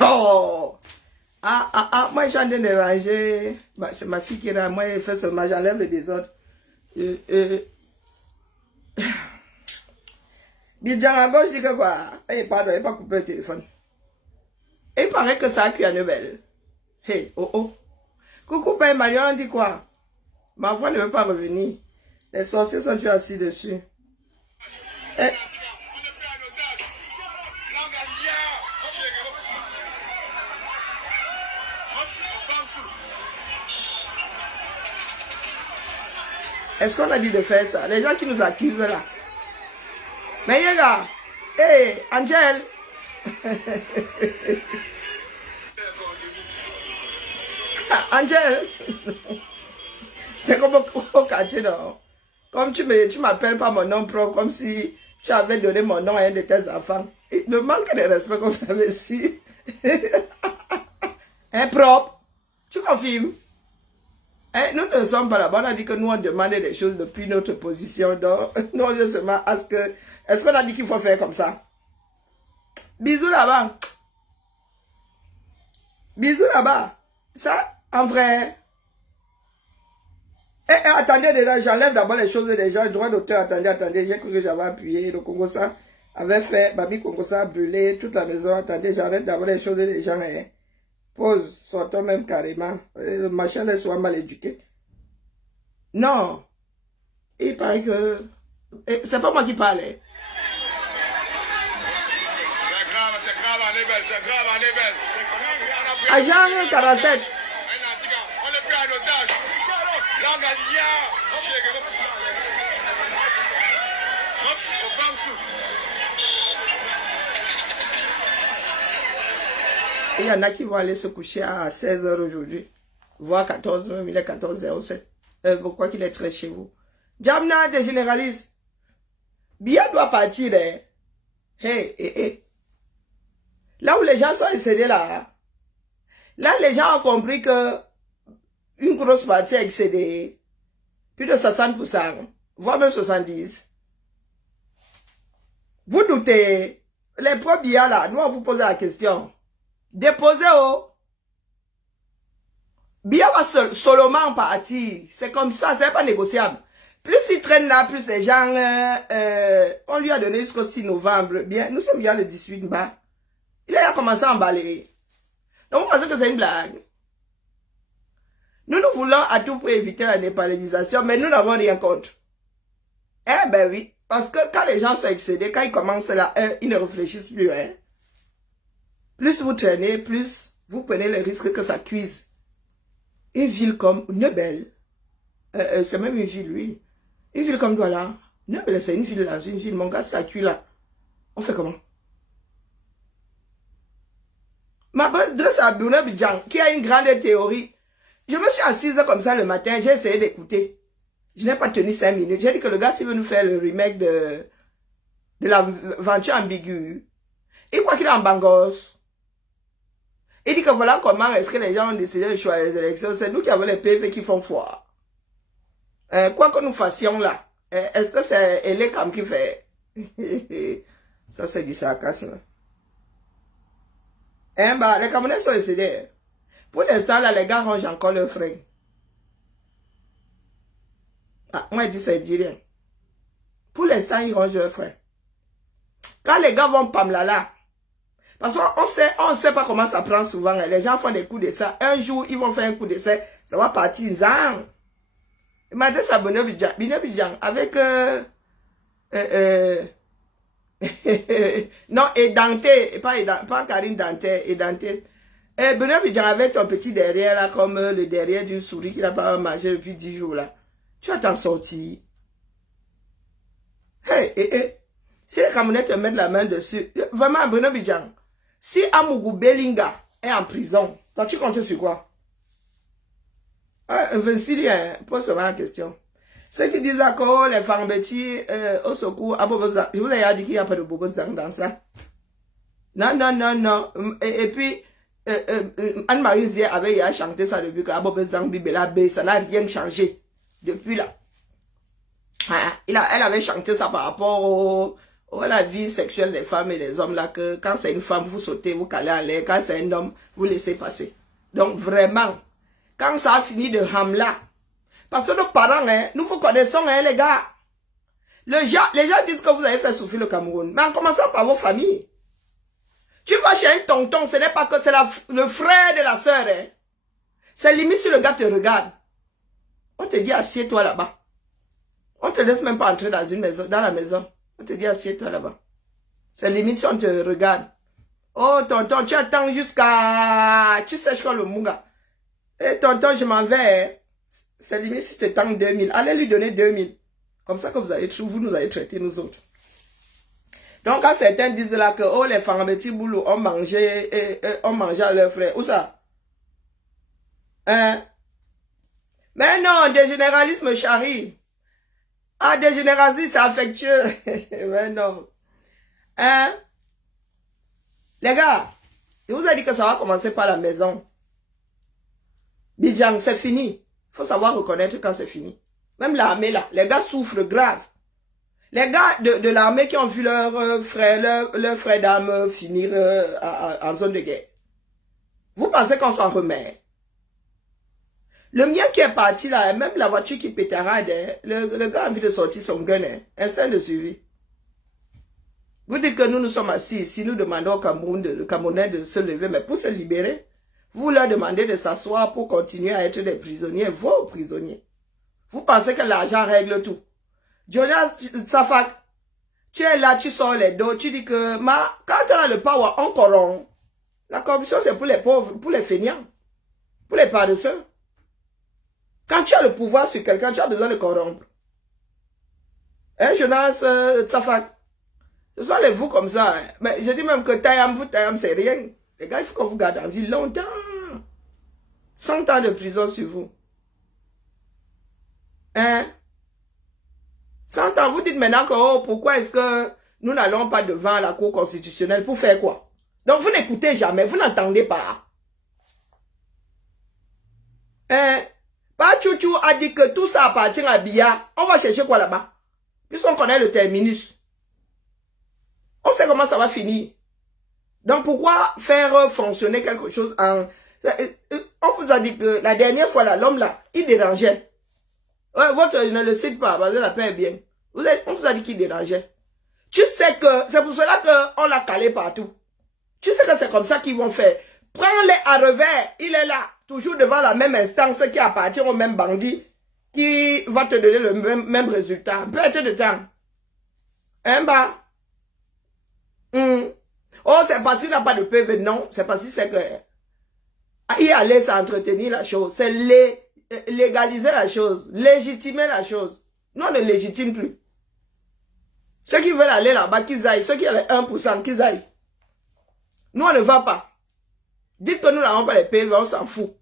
Oh. Moi, j'en ai dérangé. C'est ma fille qui est là. Moi, elle fait seulement, j'enlève le désordre. Bidjan à gauche dit que quoi? Pardon, il n'a pas coupé le téléphone. Il paraît que ça a cuit à Nebel. Hey, oh oh. Coucou, Père Marion, on dit quoi? Ma voix ne veut pas revenir. Les sorciers sont toujours assis dessus. Eh. Est-ce qu'on a dit de faire ça? Les gens qui nous accusent là. Mais les gars, hey, Angel. Angel. C'est comme au quartier, non? Comme tu m'appelles pas mon nom propre, comme si tu avais donné mon nom à un de tes enfants. Il me manque de respect comme ça ici. Impropre. Tu confirmes? Nous ne sommes pas là-bas. On a dit que nous on demandait des choses depuis notre position. Donc, nous on veut seulement à ce que. Est-ce qu'on a dit qu'il faut faire comme ça? Bisous là-bas. Bisous là-bas. Ça, en vrai. Attendez, déjà, j'enlève d'abord les choses des gens. Droit d'auteur, attendez. J'ai cru que j'avais appuyé. Le Congo-Ça avait fait. Babi Congo-Ça a brûlé toute la maison. Attendez, j'enlève d'abord les choses des gens. Pause, sortons même carrément. Le machin ne soit mal éduqué. Non. Il paraît que. C'est pas moi qui parle. C'est grave, on est belle, c'est grave, on est belle. Agent 47. On est pris en otage. Il y en a qui vont aller se coucher à 16 h aujourd'hui, voire 14 h, il est 14 h. Pourquoi qu'il est très chez vous? Jamna des généralistes. Bien doit partir. Hey. Là où les gens sont excédés là, les gens ont compris que une grosse partie est excédée. Plus de 60%, voire même 70%. Vous doutez, les pro Bia là, nous on vous pose la question. Déposez au. Bia va seulement partir. C'est comme ça, c'est pas négociable. Plus il traîne là, plus les gens, on lui a donné jusqu'au 6 novembre. Bien, nous sommes bien le 18 bas. Il a commencé à emballer. Donc vous pensez que c'est une blague? Nous voulons à tout pour éviter la népalisation, mais nous n'avons rien contre. Eh ben oui, parce que quand les gens sont excédés, quand ils commencent là, ils ne réfléchissent plus. Plus vous traînez, plus vous prenez le risque que ça cuise. Une ville comme Nebel, c'est même une ville, oui. Une ville comme Douala, Nebel, c'est une ville là, c'est une ville, mon gars, ça cuit là. On fait comment? Ma bonne dresse à Bruno Bidjan, qui a une grande théorie. Je me suis assise comme ça le matin, j'ai essayé d'écouter. Je n'ai pas tenu 5 minutes. J'ai dit que le gars, s'il veut nous faire le remake de l'aventure ambiguë, il croit qu'il est en Bangos. Il dit que voilà comment est-ce que les gens ont décidé de choisir les élections. C'est nous qui avons les PV qui font foire. Quoi que nous fassions là, est-ce que c'est Elekam qui fait? Ça, c'est du sarcasme. Les Camerounais sont décédés. Pour l'instant, là, les gars rangent encore leurs freins. Moi, je dis, ça ne dit rien. Pour l'instant, ils rangent leurs freins. Quand les gars vont pam là, parce qu'on ne sait pas comment ça prend souvent. Les gens font des coups de ça. Un jour, ils vont faire un coup de ça. Ça va partir. Zang. Il m'a dit ça, Bidjan, avec... non, et Dante, pas Karine Dante, et Dante. Bidjan avec ton petit derrière, là, comme le derrière d'une souris qui n'a pas mangé depuis 10 jours, là. Tu vas t'en sortir. Hey, si les Camerounais te mettent la main dessus, vraiment, Bruno Bidjan, si Amougou Belinga est en prison, toi, tu comptes sur quoi? Vinci, pose-moi la question. Ceux qui disent d'accord, les femmes bêtis, au secours, je vous ai dit qu'il n'y a pas de Bobozang dans ça. Non. Et puis, Anne-Marie Zia avait chanté ça depuis que Abobozang Bibela B, ça n'a rien changé depuis là. Elle avait chanté ça par rapport Oh, la vie sexuelle des femmes et des hommes, là, que quand c'est une femme, vous sautez, vous calez à l'air. Quand c'est un homme, vous laissez passer. Donc, vraiment, quand ça a fini de hamla, parce que nos parents, hein, nous vous connaissons, hein, les gars. Les gens disent que vous avez fait souffrir le Cameroun. Mais en commençant par vos familles. Tu vas chez un tonton, ce n'est pas que c'est le frère de la sœur. Hein. C'est limite si le gars te regarde. On te dit assieds-toi là-bas. On te laisse même pas entrer dans une maison, dans la maison. On te dit assieds-toi là-bas. C'est limite si on te regarde. Oh tonton, tu attends jusqu'à... Tu sèches quoi le munga. Eh tonton, je m'en vais. Hein. C'est limite si tu attends 2000. Allez lui donner 2000. Comme ça que vous nous avez traité nous autres. Donc quand certains disent là que oh, les femmes de Tiboulou ont mangé à leurs frères. Où ça? Hein? Mais non, des généralismes charrie. Ah, des généralismes c'est affectueux. Mais non. Hein? Les gars, je vous ai dit que ça va commencer par la maison. Bidjang, c'est fini. Il faut savoir reconnaître quand c'est fini. Même l'armée là, les gars souffrent grave. Les gars de l'armée qui ont vu leur frère d'armes finir en zone de guerre. Vous pensez qu'on s'en remet? Le mien qui est parti là, même la voiture qui pétarade, le gars a envie de sortir son gun, instinct de suivi. Vous dites que nous sommes assis ici, nous demandons au Camerounais de se lever, mais pour se libérer, vous leur demandez de s'asseoir pour continuer à être des prisonniers, vos prisonniers. Vous pensez que l'argent règle tout. Jonas Safak, tu es là, tu sors les dos, tu dis que quand on a le power, on corrompt. La corruption, c'est pour les pauvres, pour les feignants, pour les paresseux. Quand tu as le pouvoir sur quelqu'un, tu as besoin de corrompre. Hein, Jonas Safak? Ce sont les vous comme ça. Hein. Mais je dis même que Tayam, c'est rien. Les gars, il faut qu'on vous garde en vie longtemps. 100 ans de prison sur vous. Hein? 100 ans, vous dites maintenant que oh, pourquoi est-ce que nous n'allons pas devant la Cour constitutionnelle pour faire quoi? Donc vous n'écoutez jamais, vous n'entendez pas. Hein? Pas Chouchou a dit que tout ça appartient à Biya. On va chercher quoi là-bas? Puisqu'on connaît le terminus. On sait comment ça va finir. Donc pourquoi faire fonctionner quelque chose en... On vous a dit que la dernière fois là, l'homme là, il dérangeait. Ouais, je ne le cite pas, parce que la paix est bien. On vous a dit qu'il dérangeait. Tu sais que c'est pour cela qu'on l'a calé partout. Tu sais que c'est comme ça qu'ils vont faire. Prends-les à revers, il est là, toujours devant la même instance qui appartient au même bandit, qui va te donner le même résultat. Peu de temps. Hein, bah? Oh, c'est parce qu'il n'a pas de PV. Non, c'est parce que c'est que... Il allait s'entretenir la chose. C'est légaliser la chose. Légitimer la chose. Nous, on ne légitime plus. Ceux qui veulent aller là-bas, qu'ils aillent. Ceux qui ont les 1%, qu'ils aillent. Nous, on ne va pas. Dites que nous n'avons pas les PV, on s'en fout.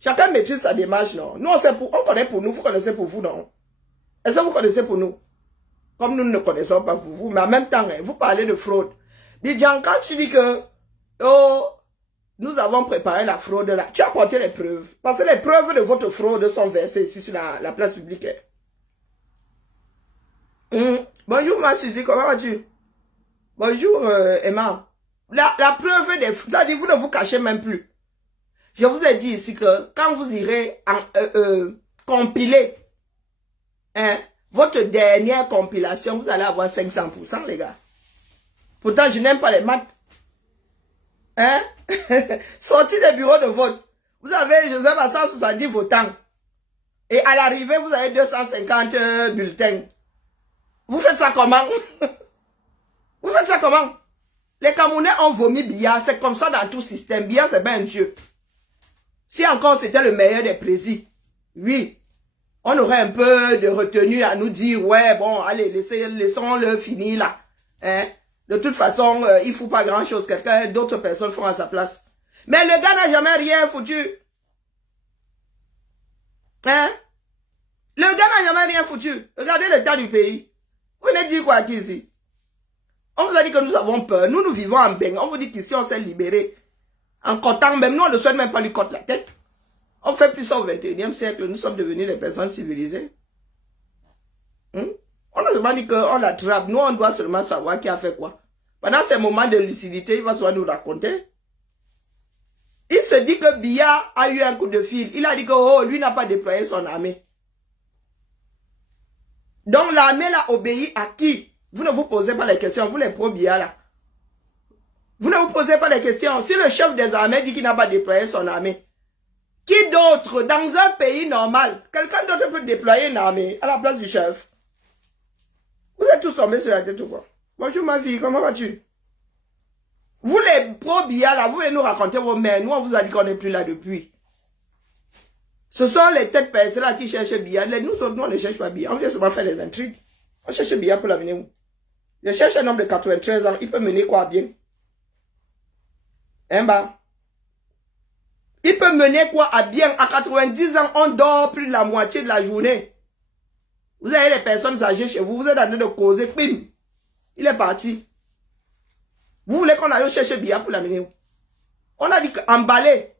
Chacun maîtrise sa démarche, non? Nous, on connaît pour nous, vous connaissez pour vous, non? Est-ce que vous connaissez pour nous? Comme nous ne connaissons pas pour vous, mais en même temps, vous parlez de fraude. Bidjang, quand tu dis que, oh, nous avons préparé la fraude là, tu as apporté les preuves. Parce que les preuves de votre fraude sont versées ici sur la place publique. Bonjour, ma Suzy, comment vas-tu? Bonjour, Emma. La preuve des... Ça dit, vous ne vous cachez même plus. Je vous ai dit ici que quand vous irez compiler votre dernière compilation, vous allez avoir 500%, les gars. Pourtant, je n'aime pas les maths. Hein? Sorti des bureaux de vote. Vous avez Joseph à 170 votants. Et à l'arrivée, vous avez 250 bulletins. Vous faites ça comment? Vous faites ça comment? Les Camerounais ont vomi Biya. C'est comme ça dans tout système. Biya, c'est bien Dieu. Si encore c'était le meilleur des présidents, oui, on aurait un peu de retenue à nous dire, ouais, bon, allez, laissons-le finir là. Hein? De toute façon, il ne faut pas grand-chose. D'autres personnes font à sa place. Mais le gars n'a jamais rien foutu. Hein? Le gars n'a jamais rien foutu. Regardez l'état du pays. Vous venez dire quoi ici? On vous a dit que nous avons peur. Nous, nous vivons en Beng. On vous dit qu'ici, on s'est libéré. En cotant même. Nous, on ne souhaite même pas lui coter la tête. On fait plus au 21e siècle. Nous sommes devenus des personnes civilisées. On a seulement dit qu'on l'attrape. Nous, on doit seulement savoir qui a fait quoi. Pendant ces moments de lucidité, il va soit nous raconter. Il se dit que Biya a eu un coup de fil. Il a dit que oh, lui n'a pas déployé son armée. Donc l'armée l'a obéi à qui? Vous ne vous posez pas les questions, vous les pro-Biya là. Vous ne vous posez pas les questions. Si le chef des armées dit qu'il n'a pas déployé son armée, qui d'autre dans un pays normal, quelqu'un d'autre peut déployer une armée à la place du chef? Vous êtes tous tombés sur la tête ou quoi? Bonjour ma fille, comment vas-tu? Vous les pro-Biya là, vous voulez nous raconter vos mères. Nous on vous a dit qu'on n'est plus là depuis. Ce sont les têtes personnes là qui cherchent Biya. Nous autres, nous on ne cherche pas Biya. On vient seulement faire les intrigues. On cherche Biya pour l'avenir où? Je cherche un homme de 93 ans. Il peut mener quoi bien? Hein bah? Il peut mener quoi à bien? À 90 ans, on dort plus de la moitié de la journée. Vous avez les personnes âgées chez vous. Vous êtes en train de causer. Pim! Il est parti. Vous voulez qu'on aille chercher Biya pour l'amener où? On a dit qu'emballer.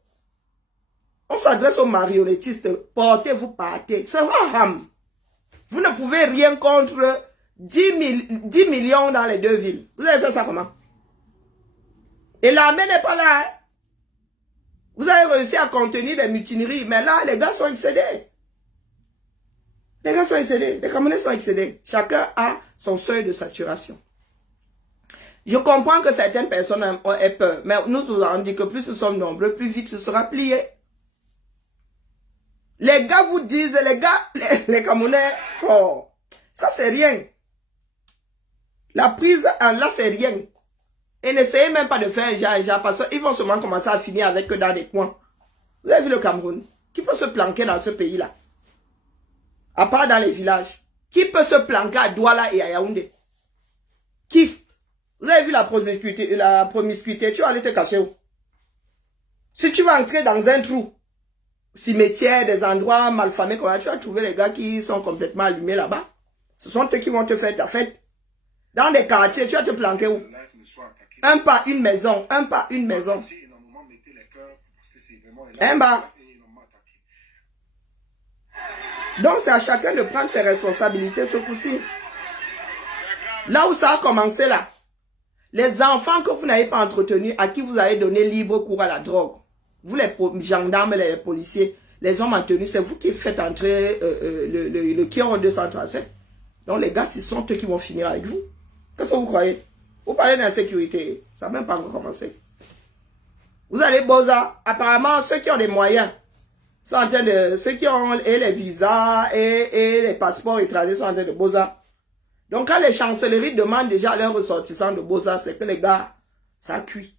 On s'adresse aux marionnettistes. Portez-vous, partez. C'est vrai. Vous ne pouvez rien contre 10 millions dans les deux villes. Vous avez fait ça comment? Et l'armée n'est pas là. Hein? Vous avez réussi à contenir des mutineries. Mais là, les gars sont excédés. Les gars sont excédés. Les Camerounais sont excédés. Chacun a son seuil de saturation. Je comprends que certaines personnes aient peur. Mais nous avons dit que plus nous sommes nombreux, plus vite ce sera plié. Les gars vous disent, les Camerounais, oh, ça c'est rien. La prise en là c'est rien. Et n'essayez même pas de faire un genre, parce qu'ils vont seulement commencer à finir avec eux dans des coins. Vous avez vu le Cameroun? Qui peut se planquer dans ce pays-là? À part dans les villages. Qui peut se planquer à Douala et à Yaoundé? Qui? Vous avez vu la promiscuité, tu vas aller te cacher où? Si tu vas entrer dans un trou, cimetière, des endroits malfamés, tu vas trouver les gars qui sont complètement allumés là-bas. Ce sont eux qui vont te faire ta fête. Dans des quartiers, tu vas te planquer où? Un pas une maison, un pas une maison. Un bas. Donc c'est à chacun de prendre ses responsabilités ce coup-ci. Là où ça a commencé là, les enfants que vous n'avez pas entretenus, à qui vous avez donné libre cours à la drogue, vous les gendarmes, les policiers, les hommes en tenue, c'est vous qui faites entrer le Kion 237. Donc les gars, ce sont eux qui vont finir avec vous. Qu'est-ce que vous croyez? Vous parlez d'insécurité, ça n'a même pas encore commencé. Vous allez Boza, apparemment ceux qui ont des moyens, sont en train de, ceux qui ont les visas et les passeports étrangers sont en train de Boza. Donc quand les chancelleries demandent déjà à leurs ressortissants de Boza, c'est que les gars, ça cuit.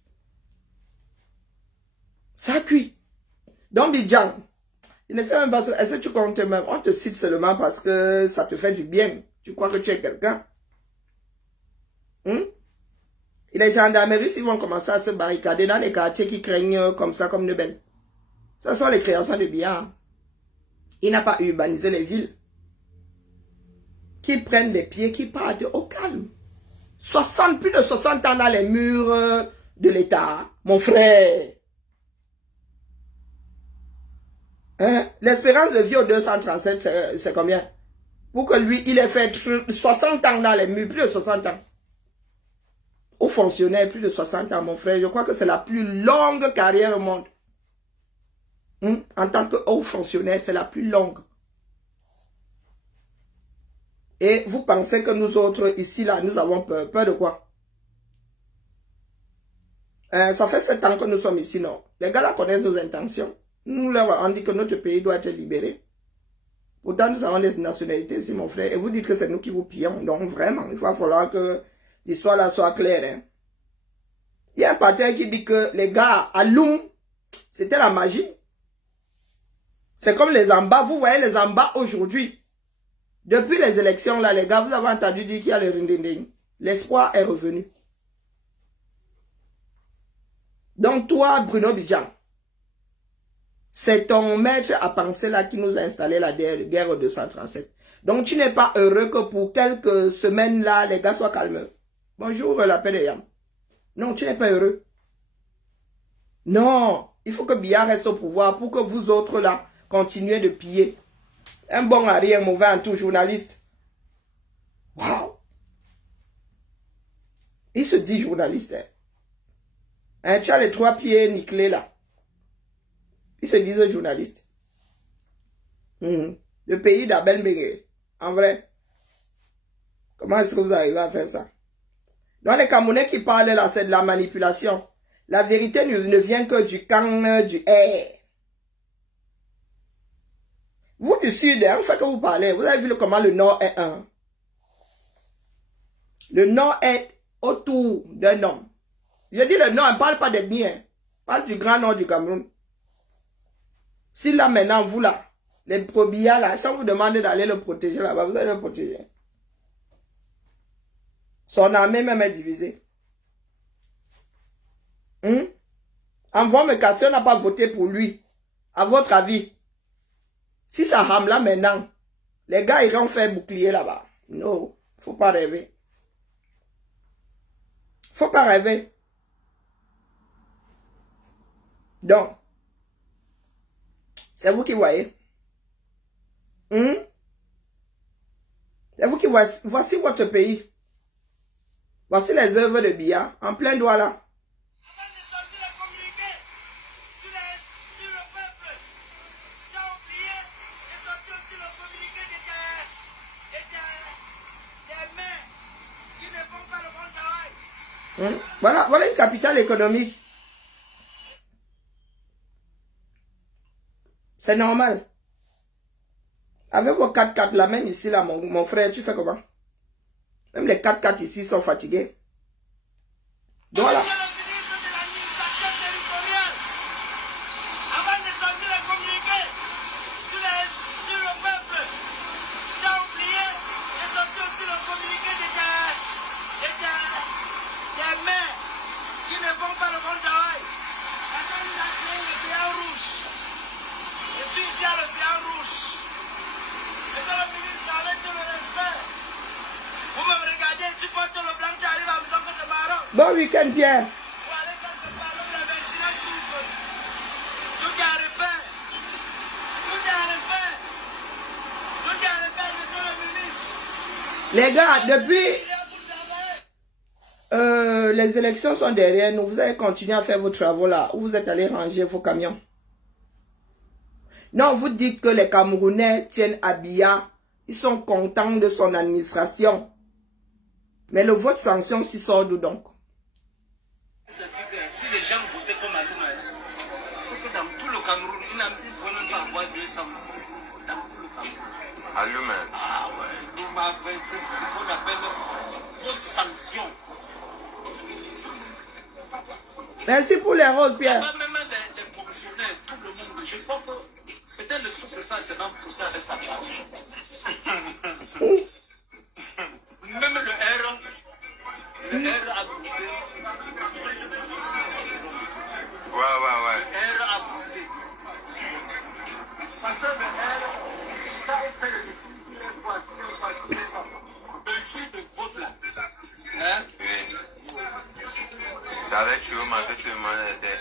Ça cuit. Donc Bidjan, je ne sais même pas, est-ce que tu comptes même, on te cite seulement parce que ça te fait du bien. Tu crois que tu es quelqu'un? Et les gendarmeries, ils vont commencer à se barricader dans les quartiers qui craignent comme ça, comme Nebel. Ce sont les créations de Biya. Il n'a pas urbanisé les villes. Qui prennent les pieds, qui partent au calme. Plus de 60 ans dans les murs de l'État. Mon frère. Hein? L'espérance de vie au 237, c'est combien? Pour que lui, il ait fait 60 ans dans les murs, plus de 60 ans. Aux fonctionnaires, plus de 60 ans, mon frère. Je crois que c'est la plus longue carrière au monde. En tant que haut fonctionnaire, c'est la plus longue. Et vous pensez que nous autres, ici, là, nous avons peur. Peur de quoi? Ça fait 7 ans que nous sommes ici, non? Les gars là connaissent nos intentions. Nous leur avons dit que notre pays doit être libéré. Pourtant, nous avons des nationalités ici, mon frère. Et vous dites que c'est nous qui vous pillons. Donc, vraiment, il va falloir que l'histoire là soit claire. Hein. Il y a un pater qui dit que les gars, à Loum, c'était la magie. C'est comme les Amba. Vous voyez les Amba aujourd'hui. Depuis les élections, là, les gars, vous avez entendu dire qu'il y a le rindinding. L'espoir est revenu. Donc, toi, Bruno Bidjan, c'est ton maître à penser là qui nous a installé la guerre 237. Donc, tu n'es pas heureux que pour quelques semaines là, les gars soient calmes. Bonjour, la paix de Yam. Non, tu n'es pas heureux. Non, il faut que Biya reste au pouvoir pour que vous autres là, continuez de piller. Un bon arrière, mauvais en tout, journaliste. Waouh! Il se dit journaliste. Hein, tu as les 3 pieds nickelés là. Il se disent journaliste. Le pays d'Abel Mbengue. En vrai. Comment est-ce que vous arrivez à faire ça? Donc les Camerounais qui parlent là, c'est de la manipulation. La vérité ne vient que du camp du air. Vous du sud, hein, fait que vous parlez, vous avez vu comment le nord est un. Le nord est autour d'un homme. Je dis le nord, on ne parle pas d'ethnie, hein. On parle du grand nord du Cameroun. Si là maintenant, vous là, les probillas là, si on vous demande d'aller le protéger là-bas, vous allez le protéger. Son armée même est divisée. Envoie me casser, on n'a pas voté pour lui. À votre avis, si ça rame là maintenant, les gars iront faire bouclier là-bas. Non, faut pas rêver. Faut pas rêver. Donc, c'est vous qui voyez. C'est vous qui voyez. Voici votre pays. Voici les œuvres de Biya, en plein droit là. Voilà une capitale économique. C'est normal. Avec vos 4x4 là, même ici là, mon frère, tu fais comment? Même les 4x4 ici sont fatigués. Donc voilà. Bon week-end, Pierre. Les gars, depuis les élections sont derrière nous, vous allez continuer à faire vos travaux là, où vous êtes allés ranger vos camions. Non, vous dites que les Camerounais tiennent à Biya, ils sont contents de son administration. Mais le vote sanction s'y sort d'où donc? Si les gens votaient comme Alouma, c'est que dans tout le Cameroun, il ne faut même pas avoir 200 dans tout le Cameroun. Alouma. Ah ouais, Alouma fait ce qu'on appelle vote sanction. Merci pour les roses, Pierre. Même les fonctionnaires, tout le monde, je crois que peut-être le sous-préfet c'est même pour faire sa place. Même le R a brûlé. Ouais. Le R a brûlé. Parce que le R, quand on fait le meeting, le jour de vote là. Hein? Oui. Ça allait chaud, mais tout le monde était.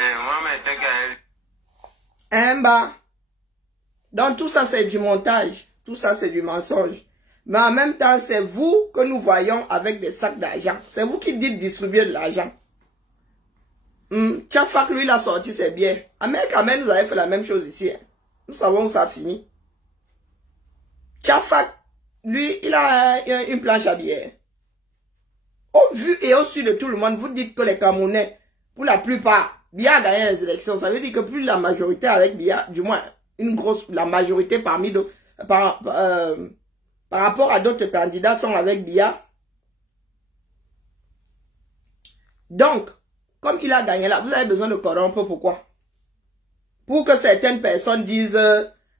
Et moi, mais Bah. Donc tout ça c'est du montage. Tout ça c'est du mensonge. Mais en même temps, c'est vous que nous voyons avec des sacs d'argent. C'est vous qui dites distribuer de l'argent. Tchafak, lui, il a sorti ses biens. Amérique, nous avez fait la même chose ici. Hein. Nous savons où ça finit. Tchafak, lui, il a une planche à billets. Au vu et au su de tout le monde, vous dites que les Camerounais, pour la plupart, Biya a gagné les élections. Ça veut dire que plus la majorité avec Biya, du moins, la majorité parmi d'autres, par rapport à d'autres candidats sont avec Biya. Donc, comme il a gagné là, vous avez besoin de corrompre. Pourquoi? Pour que certaines personnes disent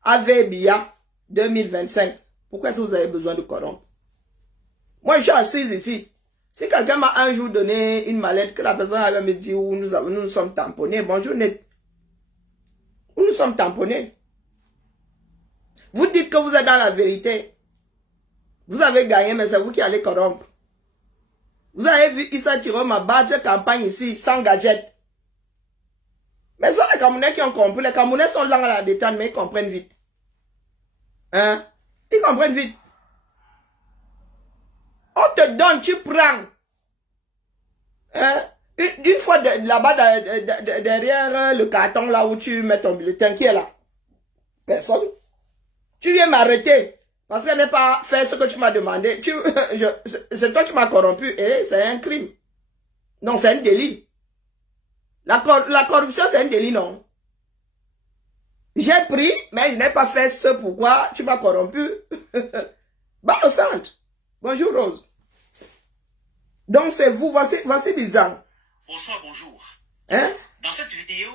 Ave Biya 2025. Pourquoi est-ce que vous avez besoin de corrompre? Moi, je suis assise ici. Si quelqu'un m'a un jour donné une mallette, que la personne va me dire où nous sommes tamponnés. Bonjour, net. Où nous sommes tamponnés. Vous dites que vous êtes dans la vérité. Vous avez gagné, mais c'est vous qui allez corrompre. Vous avez vu Issa Tirom à battre campagne ici, sans gadget. Mais ça, les Camerounais qui ont compris, les Camerounais sont là à la détente, mais ils comprennent vite. Hein? Ils comprennent vite. On te donne, tu prends. Hein? Une fois là-bas, derrière le carton, là où tu mets ton bulletin, qui est là? Personne. Tu viens m'arrêter. Parce qu'elle n'est pas fait ce que tu m'as demandé. C'est toi qui m'as corrompu. Et c'est un crime. Non, c'est un délit. La corruption, c'est un délit, non? J'ai pris, mais je n'ai pas fait ce pourquoi tu m'as corrompu. Bah, au centre. Bonjour, Rose. Donc, c'est vous. Voici bizarre. Bonsoir, bonjour. Hein? Dans cette vidéo,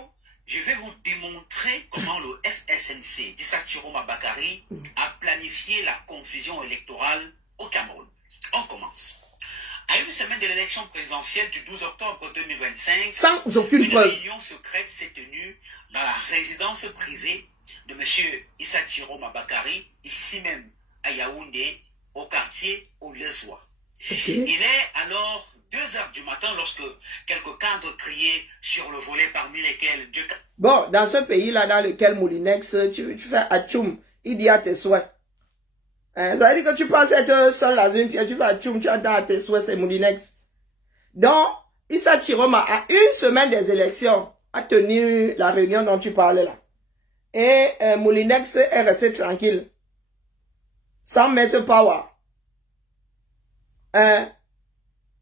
je vais vous démontrer comment le FSNC d'Issa Chiroma Bakary a planifié la confusion électorale au Cameroun. On commence. À une semaine de l'élection présidentielle du 12 octobre 2025, sans aucune une preuve. réunion secrète s'est tenue dans la résidence privée de M. Issa Chiroma Bakary, ici même à Yaoundé, au quartier Olezoa. Okay. Il est alors 2h du matin lorsque quelques cadres triés sur le volet parmi lesquels Dieu... Bon, dans ce pays-là, dans lequel Moulinex, tu fais atchoum, il dit à tes souhaits. Hein, ça veut dire que tu penses être seul dans une pièce, tu fais atchoum, tu attends à tes souhaits, c'est Moulinex. Donc, Issa Chiroma, à une semaine des élections, a tenu la réunion dont tu parlais là. Et Moulinex est resté tranquille. Sans mettre power. Hein,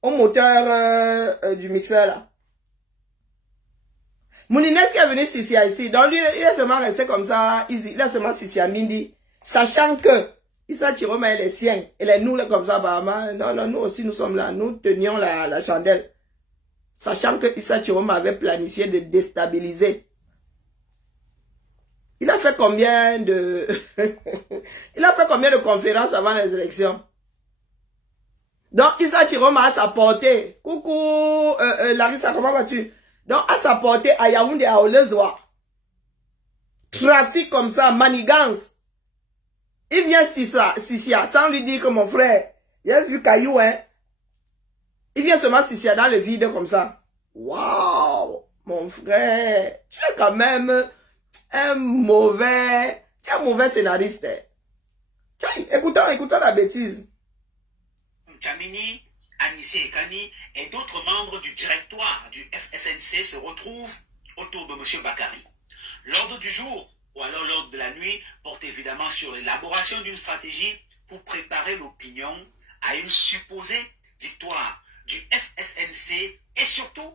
au moteur du mixeur là. Moulinex qui est venu ici. Donc lui, il est seulement resté comme ça. Il est seulement ici à midi. Sachant que Issa Chiroma est les siens. Et les nous, là, comme ça, bah, non, nous aussi, nous sommes là. Nous tenions la chandelle. Sachant que Issa Chiroma avait planifié de déstabiliser. Il a fait combien de... il a fait combien de conférences avant les élections? Donc, Issa Chiroma a sa portée. Coucou, Larissa, comment vas-tu? Donc, à sa portée à Yaoundé, à Olezoa. Trafic comme ça, manigance. Il vient Sissia, sans lui dire que mon frère, il a vu Caillou, hein. Il vient seulement Sissia dans le vide comme ça. Waouh, mon frère, tu es quand même un mauvais scénariste. Hein. Tiens, écoutons la bêtise. Kamini, Anissé Ekani et d'autres membres du directoire du FSNC se retrouvent autour de M. Bakary. L'ordre du jour, ou alors l'ordre de la nuit, porte évidemment sur l'élaboration d'une stratégie pour préparer l'opinion à une supposée victoire du FSNC et surtout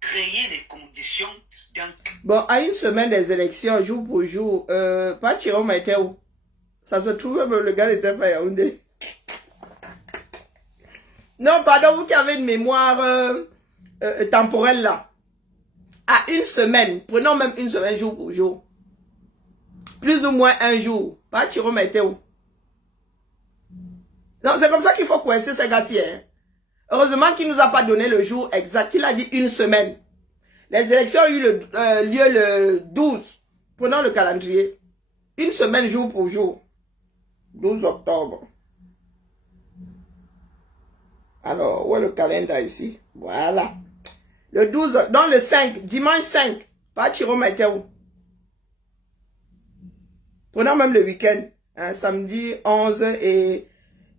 créer les conditions d'un... Bon, à une semaine des élections, jour pour jour, pas Chiroma était où? Ça se trouve, le gars n'était pas Yaoundé. Non, pardon, vous qui avez une mémoire temporelle là. À une semaine, prenons même une semaine jour pour jour. Plus ou moins un jour. Pas Chiroma était où? Non, c'est comme ça qu'il faut coincer ces gars-ci. Hein. Heureusement qu'il ne nous a pas donné le jour exact. Il a dit une semaine. Les élections ont eu lieu le 12. Prenons le calendrier. Une semaine jour pour jour. 12 octobre. Alors, où est le calendrier ici? Voilà. Le 12, dans le 5, dimanche 5, pas Chiroma était où? Prenons même le week-end. Hein, samedi 11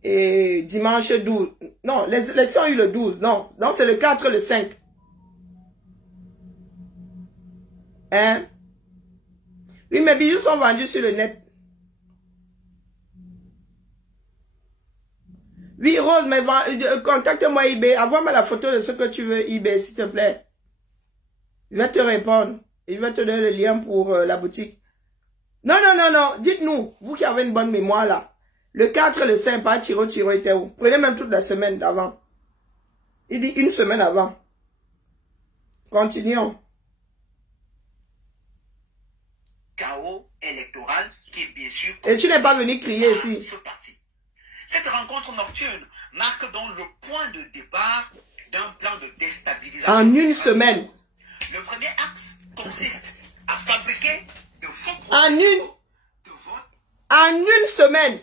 et dimanche 12. Non, les élections ont eu le 12. Non, c'est le 4, le 5. Hein? Oui, mes bijoux sont vendus sur le net. Oui, Rose, mais contacte-moi eBay. Envoie-moi la photo de ce que tu veux, eBay, s'il te plaît. Je vais te répondre. Et je vais te donner le lien pour la boutique. Non. Dites-nous, vous qui avez une bonne mémoire là. Le 4, le 5, pas Chiro était où? Prenez même toute la semaine d'avant. Il dit une semaine avant. Continuons. Chaos électoral qui est bien sûr... Et tu n'es pas venu crier ici. Cette rencontre nocturne marque donc le point de départ d'un plan de déstabilisation. En une semaine. Le premier axe consiste à fabriquer de faux en vote. Une semaine.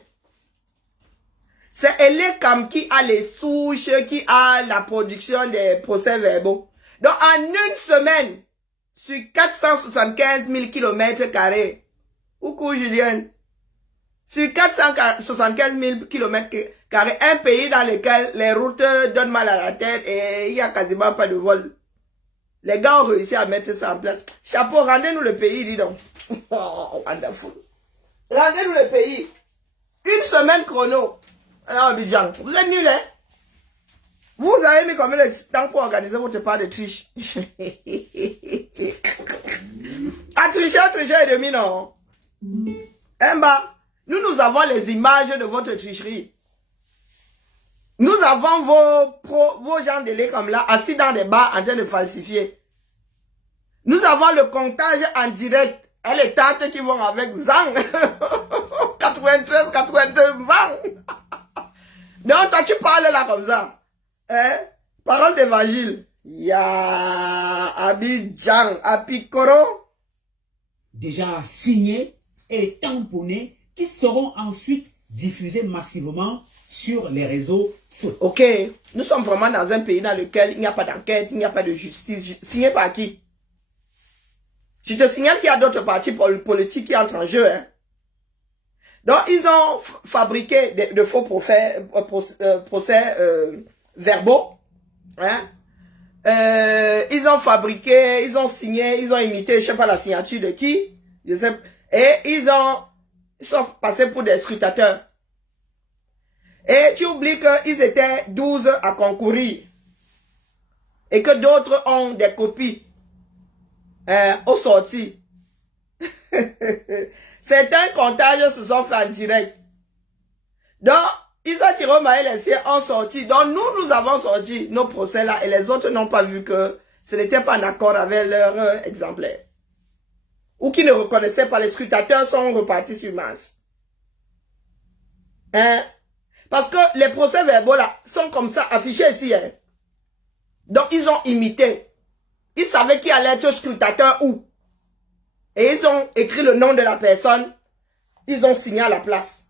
C'est Elekam qui a les souches, qui a la production des procès-verbaux. Donc en une semaine, sur 475 000 km². Coucou Julien. Sur 475 000 km², un pays dans lequel les routes donnent mal à la tête et il n'y a quasiment pas de vol. Les gars ont réussi à mettre ça en place. Chapeau, rendez-nous le pays, dis donc. Oh, wonderful. Rendez-nous le pays. Une semaine chrono. Alors, Abidjan, vous êtes nuls, hein? Vous avez mis combien de temps pour organiser votre part de triche? À tricher et demi, non? Nous avons les images de votre tricherie. Nous avons vos gens de lait comme là, assis dans des bars en train de falsifier. Nous avons le comptage en direct. Et les tantes qui vont avec Zang. 93, 82, 20. Donc, toi, tu parles là comme ça. Hein? Parole d'évangile. Ya Abidjan, Apikoro. Déjà signés et tamponnés qui seront ensuite diffusés massivement sur les réseaux sociaux. Ok, nous sommes vraiment dans un pays dans lequel il n'y a pas d'enquête, il n'y a pas de justice. Signé par qui? Je te signale qu'il y a d'autres partis politiques qui entrent en jeu. Hein. Donc, ils ont fabriqué de faux procès verbaux. Hein. Ils ont fabriqué, ils ont signé, ils ont imité, je ne sais pas la signature de qui. Je sais, et ils sont passés pour des scrutateurs. Et tu oublies qu'ils étaient 12 à concourir. Et que d'autres ont des copies. Au sorti. Certains comptages se sont faits en direct. Donc, ils ont tiré au maïs, les siens ont sorti. Donc, nous avons sorti nos procès là et les autres n'ont pas vu que ce n'était pas en accord avec leur exemplaire. Ou qui ne reconnaissaient pas, les scrutateurs sont repartis sur masse. Hein? Parce que les procès verbaux là sont comme ça affichés ici. Hein? Donc, ils ont imité. Ils savaient qui allait être scrutateur où. Et ils ont écrit le nom de la personne. Ils ont signé à la place.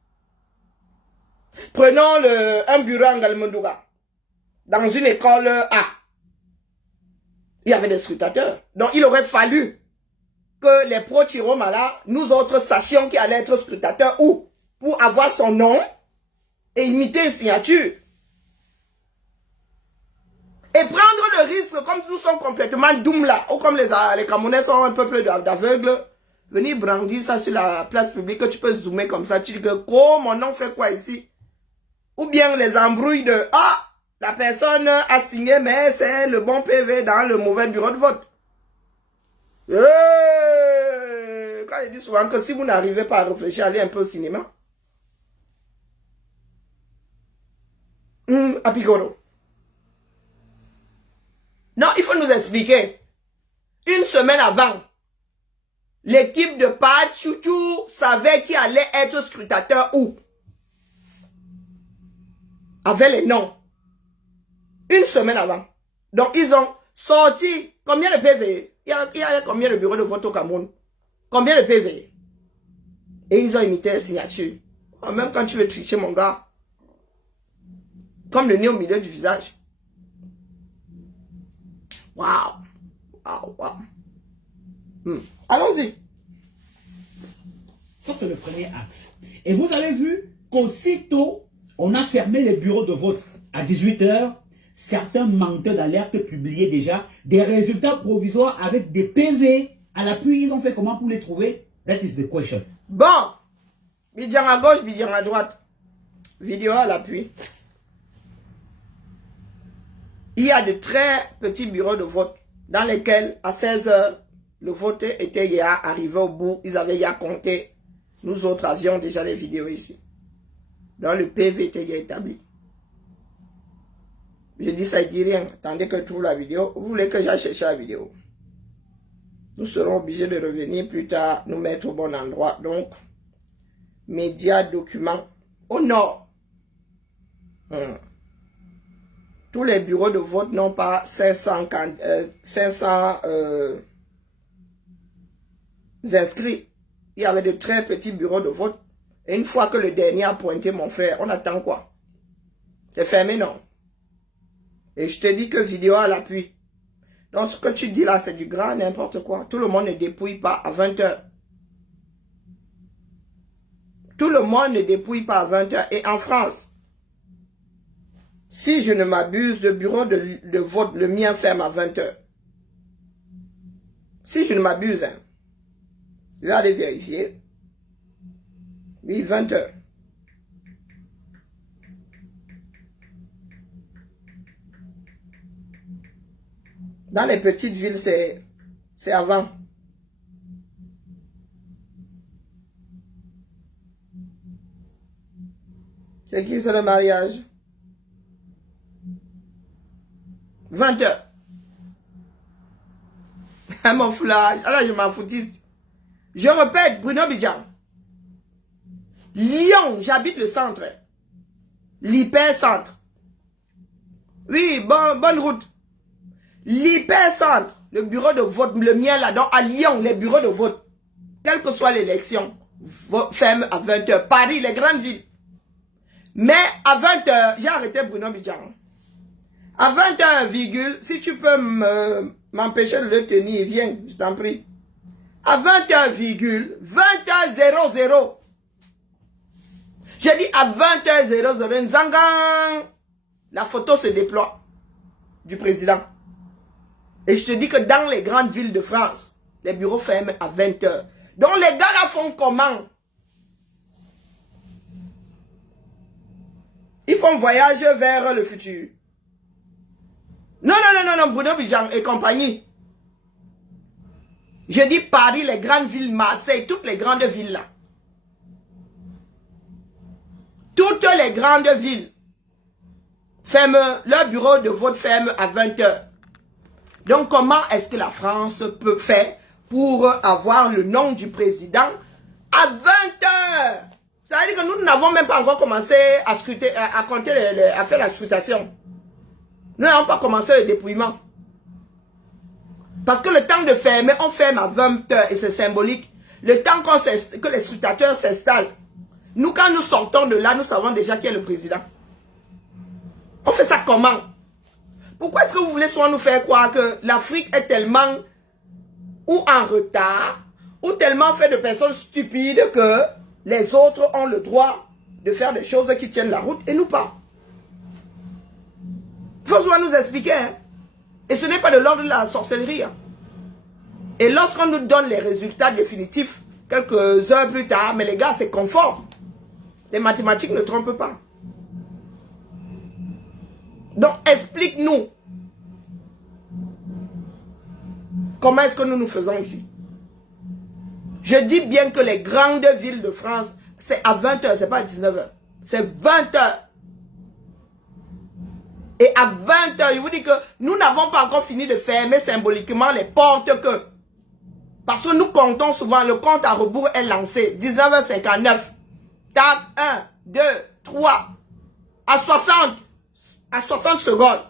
Prenons un bureau en Galmondouga. Dans une école A. Il y avait des scrutateurs. Donc il aurait fallu que les pro-Tiromala, nous autres sachions qui allait être scrutateur où. Pour avoir son nom et imiter une signature. Et prendre le risque, comme nous sommes complètement doum là, ou comme les Camerounais sont un peuple d'aveugles, venir brandir ça sur la place publique, que tu peux zoomer comme ça, tu dis que, oh, mon nom fait quoi ici? Ou bien les embrouilles de, ah, la personne a signé, mais c'est le bon PV dans le mauvais bureau de vote. Quand je dis souvent que si vous n'arrivez pas à réfléchir, allez un peu au cinéma. À Picoro. Non, il faut nous expliquer. Une semaine avant, l'équipe de Pachouchou savait qui allait être scrutateur où. Avec les noms. Une semaine avant. Donc, ils ont sorti combien de PV? Il y a combien de bureaux de vote au Cameroun? Combien de PV? Et ils ont imité la signature. Même quand tu veux tricher, mon gars. Comme le nez au milieu du visage. Waouh. Waouh, waouh. Allons-y. Ça, c'est le premier axe. Et vous avez vu qu'aussitôt, on a fermé les bureaux de vote à 18 h. Certains menteurs d'alerte publiaient déjà des résultats provisoires avec des PV à l'appui. Ils ont fait comment pour les trouver? That is the question. Bon. Bidjan à gauche, Bidjan à droite. Vidéo à l'appui. Il y a de très petits bureaux de vote dans lesquels, à 16 h, le vote était hier arrivé au bout. Ils avaient hier compté. Nous autres avions déjà les vidéos ici. Donc le PV était déjà établi. Je dis ça, il dit rien. Attendez que je trouve la vidéo. Vous voulez que j'aille chercher la vidéo? Nous serons obligés de revenir plus tard, nous mettre au bon endroit. Donc, médias, documents, au nord. Tous les bureaux de vote n'ont pas 500 inscrits. Il y avait de très petits bureaux de vote. Et une fois que le dernier a pointé mon frère, on attend quoi? C'est fermé, non? Et je te dis que vidéo à l'appui. Donc ce que tu dis là, c'est du grand n'importe quoi. Tout le monde ne dépouille pas à 20 h. Tout le monde ne dépouille pas à 20 h. Et en France, si je ne m'abuse, le bureau de vote, le mien, ferme à 20 h. Si je ne m'abuse, hein, je vais aller vérifier. Oui, 20 h. Dans les petites villes, c'est avant. C'est qui, c'est le mariage? 20 h. Mon foulard. Alors, je m'en foutiste. Je répète, Bruno Bidjan. Lyon, j'habite le centre. L'hyper-centre. Oui, bonne route. L'hyper-centre, le bureau de vote, le mien là-dedans, à Lyon, les bureaux de vote, quelle que soit l'élection, ferme à 20 h. Paris, les grandes villes. Mais à 20 h, j'ai arrêté Bruno Bidjan. À 20 h, virgule, si tu peux m'empêcher de le tenir, viens, je t'en prie. À 20 h, virgule, 20 h 00. J'ai dit à 20 h 00, Nzangan, la photo se déploie du président. Et je te dis que dans les grandes villes de France, les bureaux ferment à 20 h. Donc les gars là font comment? Ils font voyage vers le futur. Non, Bruno Bidjan et compagnie. Je dis Paris, les grandes villes, Marseille, toutes les grandes villes là. Toutes les grandes villes ferment, leur bureau de vote ferme à 20 h. Donc comment est-ce que la France peut faire pour avoir le nom du président à 20 h? Ça veut dire que nous n'avons même pas encore commencé à scruter, à compter, à faire la scrutation. Nous n'avons pas commencé le dépouillement. Parce que le temps de fermer, on ferme à 20 h et c'est symbolique. Le temps que les scrutateurs s'installent. Nous, quand nous sortons de là, nous savons déjà qui est le président. On fait ça comment? Pourquoi est-ce que vous voulez soit nous faire croire que l'Afrique est tellement ou en retard, ou tellement fait de personnes stupides que les autres ont le droit de faire des choses qui tiennent la route et nous pas? Il faut soit nous expliquer. Hein? Et ce n'est pas de l'ordre de la sorcellerie. Hein? Et lorsqu'on nous donne les résultats définitifs, quelques heures plus tard, mais les gars, c'est conforme. Les mathématiques ne trompent pas. Donc, explique-nous. Comment est-ce que nous nous faisons ici? Je dis bien que les grandes villes de France, c'est à 20 h, c'est pas à 19 h. C'est 20 h. Et à 20 h, je vous dis que nous n'avons pas encore fini de fermer symboliquement les portes que... Parce que nous comptons souvent, le compte à rebours est lancé. 19 h 59. Tac, 1, 2, 3. À 60 secondes.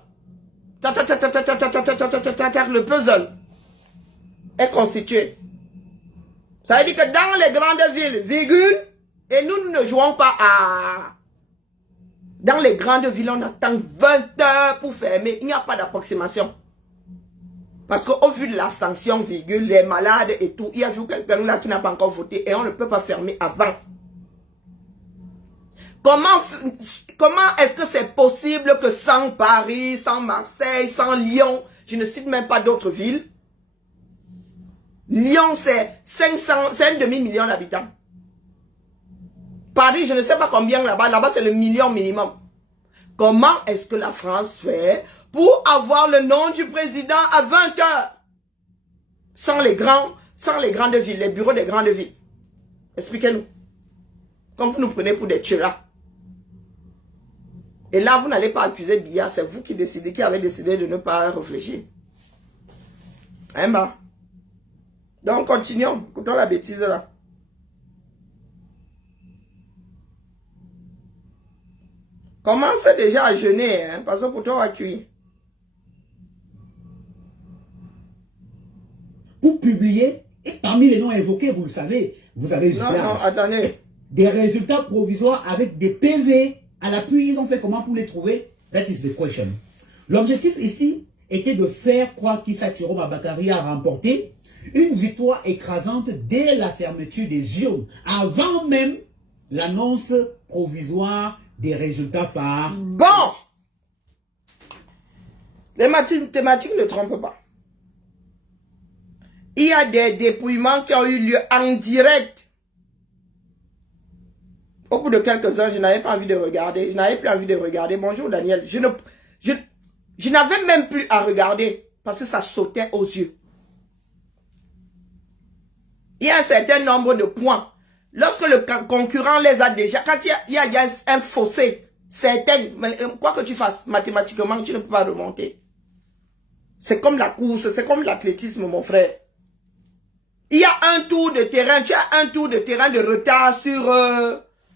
Le puzzle est constitué. Ça veut dire que dans les grandes villes, virgule, et nous ne jouons pas à... Dans les grandes villes, on attend 20 h pour fermer. Il n'y a pas d'approximation. Parce qu'au vu de l'abstention, virgule, les malades et tout, il y a toujours quelqu'un là qui n'a pas encore voté et on ne peut pas fermer avant. Comment est-ce que c'est possible que sans Paris, sans Marseille, sans Lyon, je ne cite même pas d'autres villes, Lyon c'est 500, c'est un demi-million d'habitants. Paris, je ne sais pas combien là-bas, là-bas c'est le million minimum. Comment est-ce que la France fait pour avoir le nom du président à 20 h sans les grandes villes, les bureaux des grandes villes? Expliquez-nous. Comme vous nous prenez pour des tueurs. Et là, vous n'allez pas accuser Biya, c'est vous qui décidez, qui avez décidé de ne pas réfléchir. Hein, bah? Donc, continuons. Écoutons la bêtise là. Commence déjà à jeûner, hein, parce que pour toi, on va cuire. Pour publier, et parmi les noms évoqués, vous le savez, vous avez non, attendez. Des résultats provisoires avec des PV à l'appui. Ils ont fait comment pour les trouver? That is the question. L'objectif ici était de faire croire qu'Issa Thieroma Bakary a remporté une victoire écrasante dès la fermeture des urnes, avant même l'annonce provisoire des résultats par... Bon. Les mathématiques ne trompent pas. Il y a des dépouillements qui ont eu lieu en direct. Au bout de quelques heures, je n'avais pas envie de regarder. Je n'avais plus envie de regarder. Bonjour Daniel. Je n'avais même plus à regarder parce que ça sautait aux yeux. Il y a un certain nombre de points. Lorsque le concurrent les a déjà, quand il y a un fossé, certain, quoi que tu fasses, mathématiquement, tu ne peux pas remonter. C'est comme la course, c'est comme l'athlétisme, mon frère. Il y a un tour de terrain, tu as un tour de terrain de retard sur